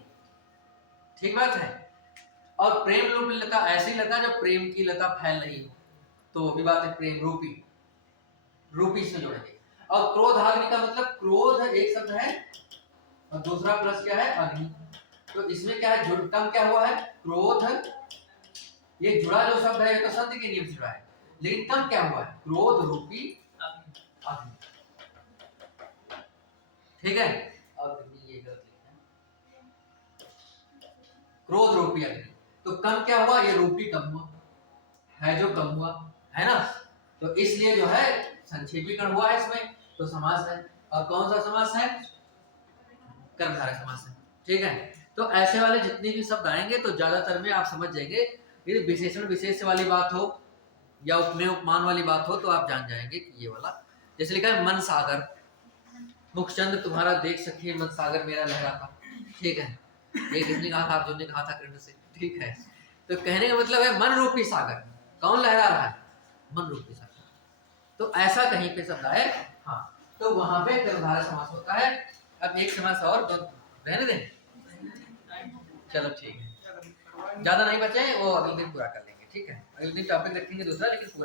ठीक बात है। और प्रेम रूपी लता, ऐसी लता जो प्रेम की लता फैल रही हो, तो वो भी बात है, प्रेम रूपी, रूपी से जोड़ेंगे। और क्रोधाग्नि का मतलब क्रोध एक शब्द है और दूसरा प्लस क्या है? अग्नि। तो इसमें क्या है, जुड़कम क्या हुआ है? क्रोध। ये जुड़ा जो शब्द है ये तो संधि के नियम से जुड़ा है, लेकिन कम क्या हुआ है? क्रोध रूपी अग्नि। ठीक है, अग्नि ये गलत लिखा है, क्रोध रूपी अग्नि। तो कम क्या हुआ? ये रूपी कम हुआ है, जो कम हुआ है ना। तो इसलिए जो है संक्षेपीकरण हुआ है इसमें, तो समास है। और कौन सा समास है? कर्मधारय समास है। ठीक है, तो ऐसे वाले जितने भी शब्द आएंगे तो ज्यादातर में आप समझ जाएंगे। यदि विशेषण विशेष वाली बात हो या उपमेय उपमान वाली बात हो तो आप जान जाएंगे कि ये वाला। जैसे लिखा है मन सागर, मुखचंद तुम्हारा देख सके मन सागर मेरा लहराता। ठीक है, ये किसने कहा था? अर्जुन ने कहा था कृष्ण से। ठीक है, तो कहने का मतलब है मन रूपी सागर। कौन लहरा रहा है? मन रूपी सागर। तो ऐसा कहीं पे शब्द आए, हाँ, तो वहां पे कर्मधारय समास होता है। अब एक समास और रहने दें, चलो ठीक है, ज्यादा नहीं बचे, वो अगले दिन पूरा कर लेंगे। ठीक है, अगले दिन टॉपिक रखेंगे दूसरा, लेकिन पूरा